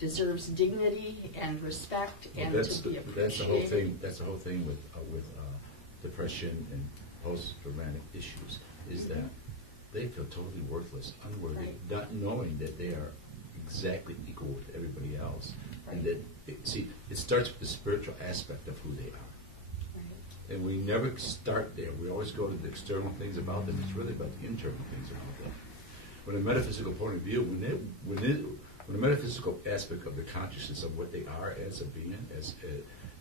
deserves dignity and respect and to be appreciated. That's the whole thing with depression and post-traumatic issues, is that they feel totally worthless, unworthy, not knowing that they are exactly equal with everybody else. And that, it starts with the spiritual aspect of who they are. And we never start there. We always go to the external things about them. It's really about the internal things about them. From a metaphysical point of view, when the metaphysical aspect of the consciousness of what they are as a being, as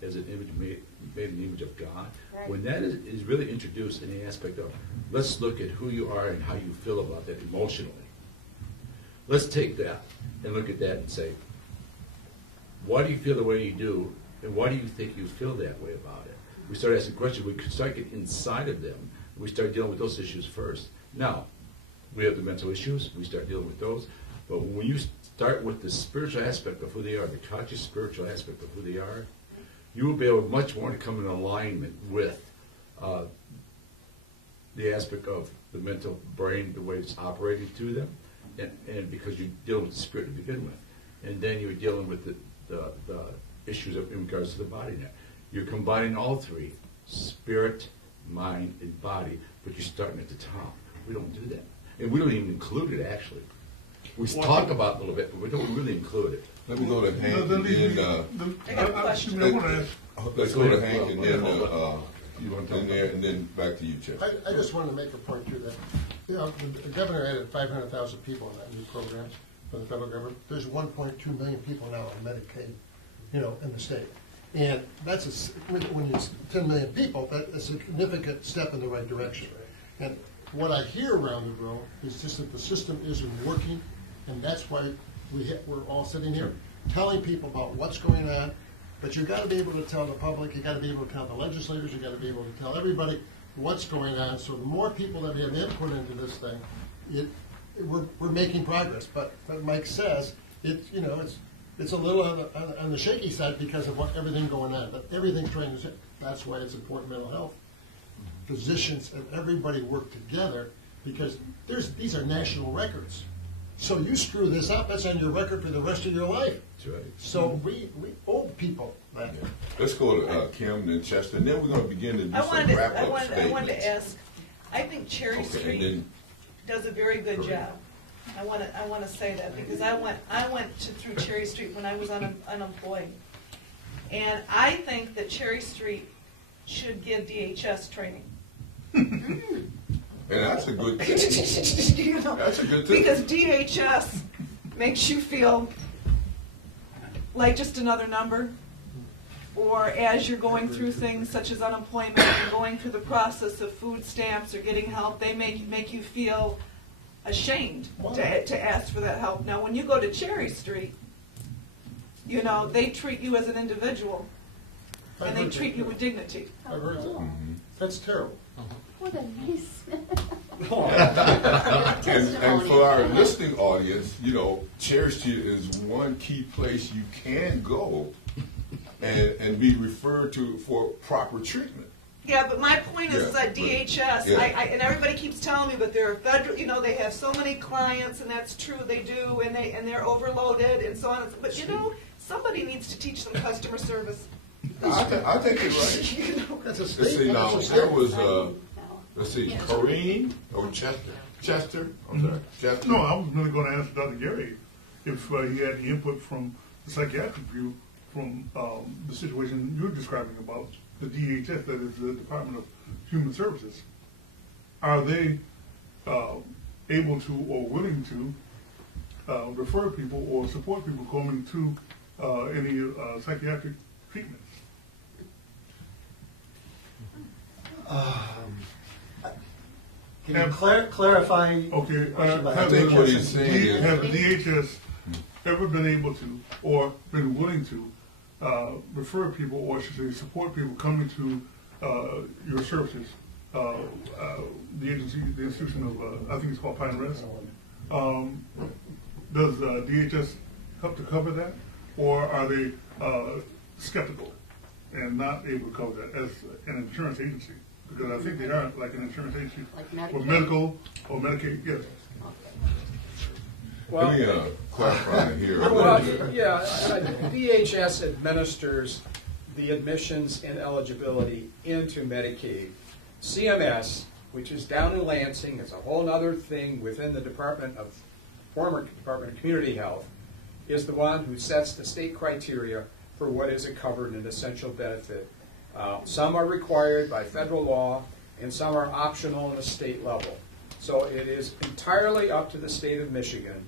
an image made in the image of God, when that is really introduced in the aspect of, let's look at who you are and how you feel about that emotionally. Let's take that and look at that and say, why do you feel the way you do, and why do you think you feel that way about it? We start asking questions. We start getting inside of them. We start dealing with those issues first. Now, we have the mental issues. We start dealing with those. But when you start with the spiritual aspect of who they are, the conscious spiritual aspect of who they are, you will be able much more to come in alignment with the aspect of the mental brain, the way it's operating through them, and because you're dealing with the spirit to begin with. And then you're dealing with the issues in regards to the body now. You're combining all three, spirit, mind, and body, but you're starting at the top. We don't do that. And we don't even include it, actually. We talk about it a little bit, but we don't really include it. Let me go to Hank, and then I got a question. let's go to Hank, and then you want to there, and then back to you, Chip. I just wanted to make a point too that the governor added 500,000 people in that new program for the federal government. There's 1.2 million people now on Medicaid, in the state, and that's when it's 10 million people, that's a significant step in the right direction. And what I hear around the world is just that the system isn't working, and that's why we're all sitting here telling people about what's going on. But you've got to be able to tell the public, you've got to be able to tell the legislators, you've got to be able to tell everybody what's going on. So the more people that have input into this thing, we're making progress. But Mike says, it's a little on the shaky side because of everything going on. But everything's trying to. That's why it's important. Mental health, physicians, and everybody work together because these are national records. So you screw this up, that's on your record for the rest of your life. That's right. So we owe people that. Yeah. Let's go to Kim and Chester, and then we're going to begin to do some wrap-up statements. I wanted to ask, I think Cherry Street does a very good job. I want to say that because I went through Cherry Street when I was unemployed, And I think that Cherry Street should give DHS training. And that's a good You know, that's a good thing. because DHS makes you feel like just another number. Or as you're going through things such as unemployment and going through the process of food stamps or getting help, they make you feel ashamed to ask for that help. Now, when you go to Cherry Street, you know, they treat you as an individual, and they treat you with dignity. I've heard that. That's terrible. What a nice. And for our listening audience, you know, Cherry Street is one key place you can go and be referred to for proper treatment. Yeah, but my point is that DHS, Yeah. and everybody keeps telling me, but they're federal, you know, they have so many clients, and that's true, they do, and they're overloaded, and so on. But you know, somebody needs to teach them customer service. I think you're right. You know, That's a Let's state. see now. That's a There state. was let's see, Corrine or Chester. I'm sorry, Chester. No, I was really going to ask Dr. Gary if he had any input from the psychiatric view from the situation you're describing about the DHS, that is the Department of Human Services. Are they able to or willing to refer people or support people going to any psychiatric treatments? Can you clarify? Okay, I think what he's saying is have the DHS ever been able to or been willing to refer people, or should say support people coming to your services, the agency, the institution of, I think it's called Pine Rest. Does DHS help to cover that, or are they skeptical and not able to cover that as an insurance agency? Because I think they are like an insurance agency Like or Medicare? medical or Medicaid, yes. Well, Let me clarify here. well, yeah, DHS administers the admissions and eligibility into Medicaid. CMS, which is down in Lansing, is a whole other thing within the former Department of Community Health, is the one who sets the state criteria for what is a covered and essential benefit. Some are required by federal law, and some are optional on a state level. So it is entirely up to the state of Michigan,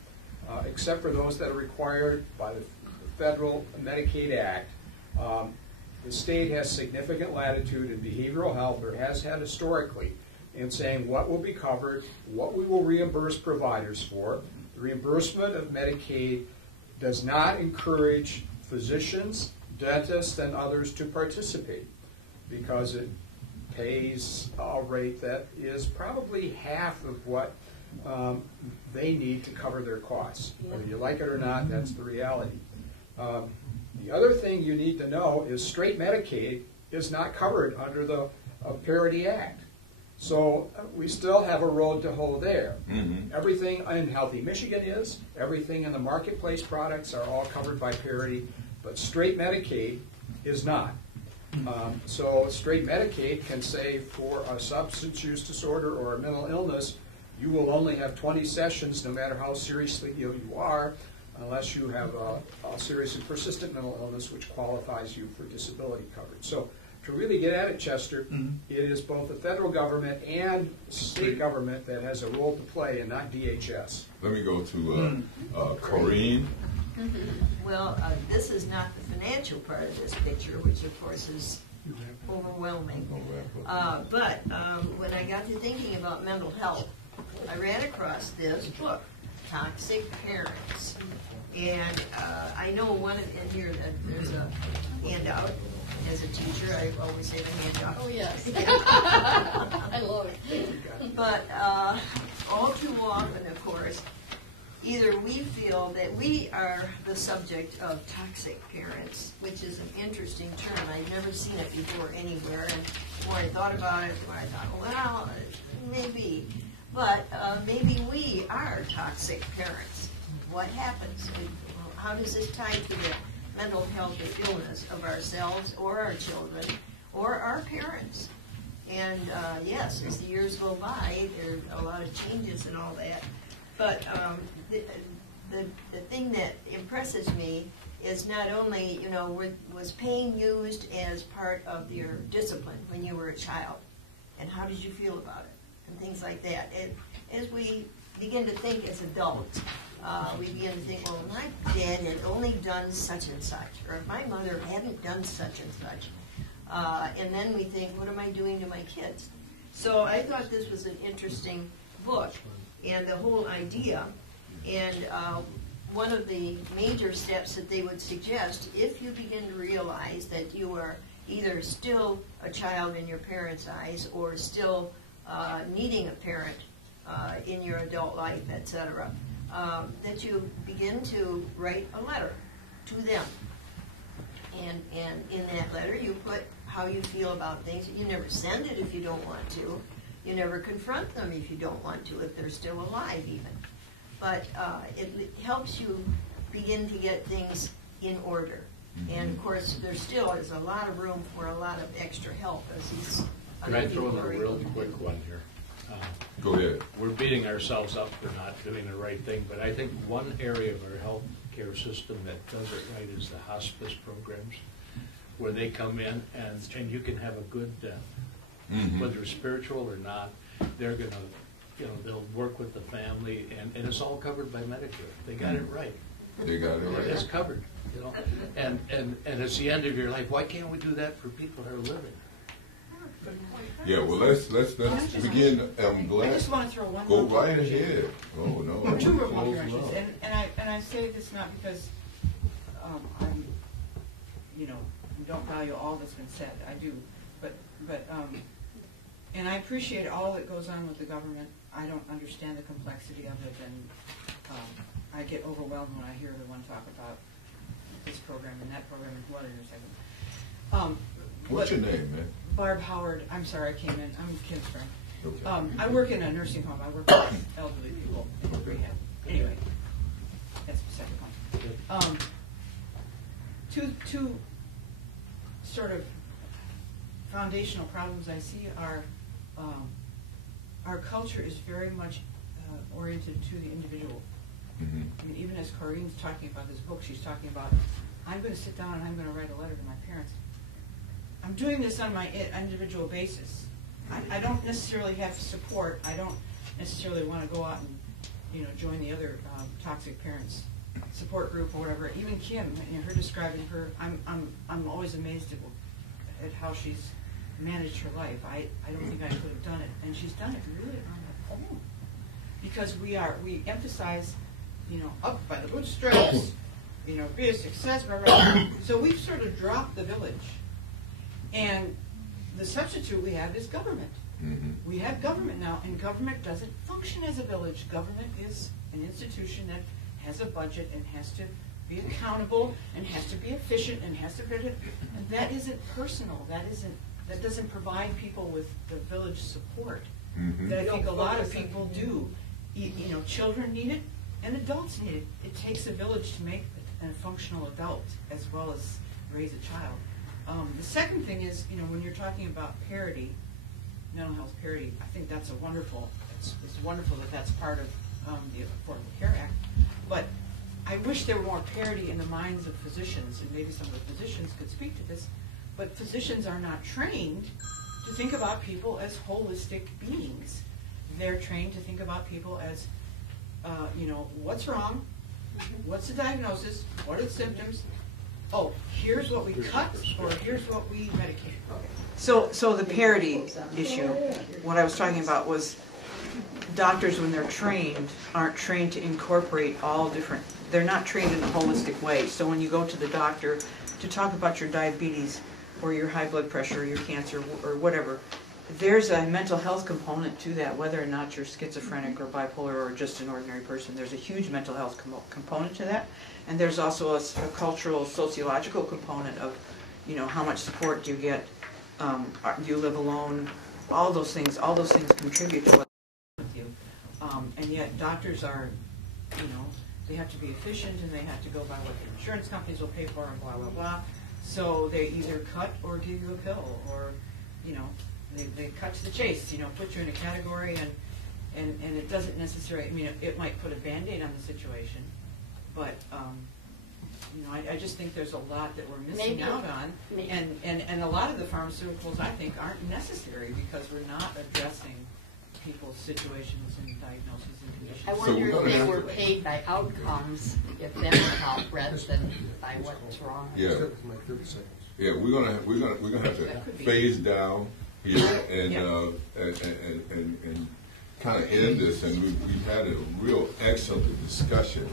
except for those that are required by the federal Medicaid Act. The state has significant latitude in behavioral health, or has had historically, in saying what will be covered, what we will reimburse providers for. The reimbursement of Medicaid does not encourage physicians, dentists, and others to participate, because it pays a rate that is probably half of what they need to cover their costs. Whether you like it or not, that's the reality. The other thing you need to know is straight Medicaid is not covered under the Parity Act. So we still have a road to hoe there. Everything in Healthy Michigan is, everything in the marketplace products are all covered by Parity, but straight Medicaid is not. So straight Medicaid can say for a substance use disorder or a mental illness, you will only have 20 sessions no matter how seriously ill you are, unless you have a serious and persistent mental illness which qualifies you for disability coverage. So to really get at it, Chester, it is both the federal government and state government that has a role to play, and not DHS. Let me go to Corrine. Well, this is not the financial part of this picture, which of course is overwhelming. But when I got to thinking about mental health, I ran across this book, Toxic Parents. And I know one in here that there's a handout. As a teacher, I always say the handout. Oh, yes. I love it. But all too often, of course, either we feel that we are the subject of toxic parents, which is an interesting term. I've never seen it before anywhere. And the more I thought about it, the more I thought, well, maybe. But maybe we are toxic parents. What happens? How does this tie to the mental health or illness of ourselves or our children or our parents? And yes, as the years go by, there are a lot of changes and all that. But the thing that impresses me is not only, was pain used as part of your discipline when you were a child? And how did you feel about it? And things like that. And as we begin to think as adults, we begin to think, well, my dad had only done such and such, or my mother hadn't done such and such. And then we think, what am I doing to my kids? So I thought this was an interesting book, and the whole idea. And one of the major steps that they would suggest, if you begin to realize that you are either still a child in your parents' eyes or still needing a parent in your adult life, etc., that you begin to write a letter to them. And in that letter, you put how you feel about things. You never send it if you don't want to. You never confront them if you don't want to, if they're still alive even. But it helps you begin to get things in order. And of course, there still is a lot of room for a lot of extra help as these Can I throw in a real quick one here? Go ahead. We're beating ourselves up for not doing the right thing, but I think one area of our health care system that does it right is the hospice programs, where they come in and you can have a good death, whether it's spiritual or not. They're going to, they'll work with the family, and it's all covered by Medicare. They got it right. They got it right. It's covered, and it's the end of your life. Why can't we do that for people that are living? Yeah, well, let's begin. I'm glad. I just want to throw one Go more right ahead. Oh no. Or two more corrections, and I say this not because I'm, don't value all that's been said. I do, but and I appreciate all that goes on with the government. I don't understand the complexity of it, and I get overwhelmed when I hear everyone talk about this program and that program and what in a second. What's your name, man? Barb Howard. I'm sorry, I came in. I'm Kim's friend. Okay. I work in a nursing home. I work with elderly people in rehab. Anyway, that's beside the point. Two sort of foundational problems I see are our culture is very much oriented to the individual. I mean, even as Corinne's talking about this book, she's talking about, I'm going to sit down and I'm going to write a letter to my parents. I'm doing this on my individual basis. I don't necessarily have support. I don't necessarily want to go out and join the other toxic parents support group or whatever. Even Kim, her describing her, I'm always amazed at how she's managed her life. I don't think I could have done it, and she's done it really on her own because we emphasize up by the bootstraps, be a success, blah, blah, blah. So we've sort of dropped the village. And the substitute we have is government. We have government now, and government doesn't function as a village. Government is an institution that has a budget and has to be accountable and has to be efficient and has to and that isn't personal. That doesn't provide people with the village support that I think a lot of people do. Children need it and adults need it. It takes a village to make a functional adult as well as raise a child. The second thing is, when you're talking about parity, mental health parity, I think that's it's wonderful that that's part of the Affordable Care Act. But I wish there were more parity in the minds of physicians, and maybe some of the physicians could speak to this, but physicians are not trained to think about people as holistic beings. They're trained to think about people as, what's wrong, what's the diagnosis, what are the symptoms, oh, here's what we cut, or here's what we medicate. So the parity issue, what I was talking about was doctors, when they're trained, aren't trained to incorporate all different, they're not trained in a holistic way. So when you go to the doctor to talk about your diabetes or your high blood pressure or your cancer or whatever, there's a mental health component to that, whether or not you're schizophrenic or bipolar or just an ordinary person. There's a huge mental health component to that. And there's also a cultural, sociological component of, how much support do you get? Do you live alone? All those things contribute to what with you. And yet doctors are, they have to be efficient and they have to go by what the insurance companies will pay for and blah, blah, blah. So they either cut or give you a pill or, they cut to the chase, put you in a category and it doesn't necessarily, it might put a Band-Aid on the situation, but You know, I just think there's a lot that we're missing Maybe- out on, maybe- and a lot of the pharmaceuticals, I think, aren't necessary because we're not addressing people's situations and diagnoses and conditions. I So wonder we're if gonna they have were to- paid by outcomes, if that would help rather than by what's wrong. Yeah. Like 30 seconds. Yeah, we're gonna have That to could be. phase down here and Yeah. and kind of end this. And we've had a real excellent discussion,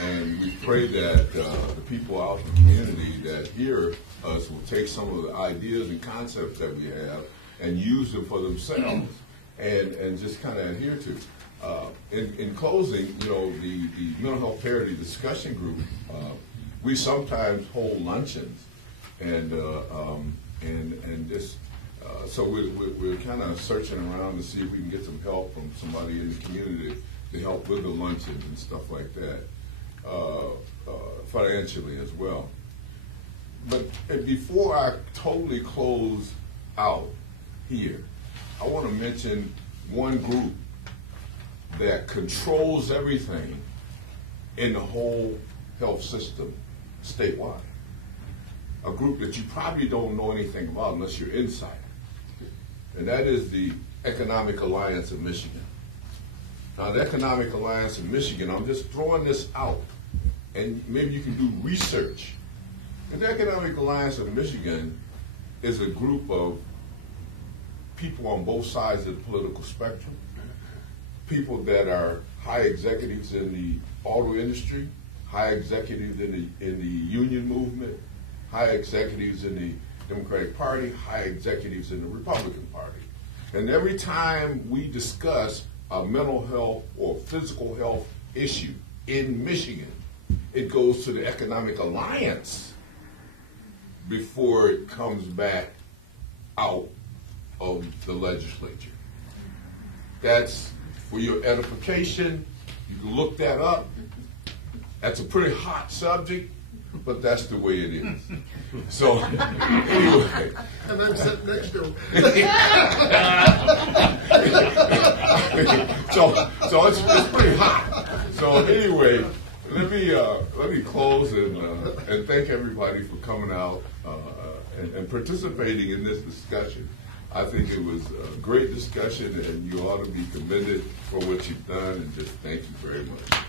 and we pray that the people out in the community that hear us will take some of the ideas and concepts that we have and use them for themselves, and just kind of adhere to. In closing, you know, the mental health parity discussion group, we sometimes hold luncheons, and just so we're kind of searching around to see if we can get some help from somebody in the community to help with the luncheons and stuff like that, financially as well. But before I totally close out here, I want to mention one group that controls everything in the whole health system statewide. A group that you probably don't know anything about unless you're inside. And that is the Economic Alliance of Michigan. Now, the Economic Alliance of Michigan, I'm just throwing this out, and maybe you can do research. And the Economic Alliance of Michigan is a group of people on both sides of the political spectrum, people that are high executives in the auto industry, high executives in the union movement, high executives in the Democratic Party, high executives in the Republican Party. And every time we discuss a mental health or physical health issue in Michigan, it goes to the Economic Alliance before it comes back out of the legislature. That's for your edification. You can look that up. That's a pretty hot subject, but that's the way it is. So, anyway. And I'm sitting next to him. so it's pretty hot. So anyway, let me close and thank everybody for coming out and participating in this discussion. I think it was a great discussion, and you ought to be commended for what you've done, and just thank you very much.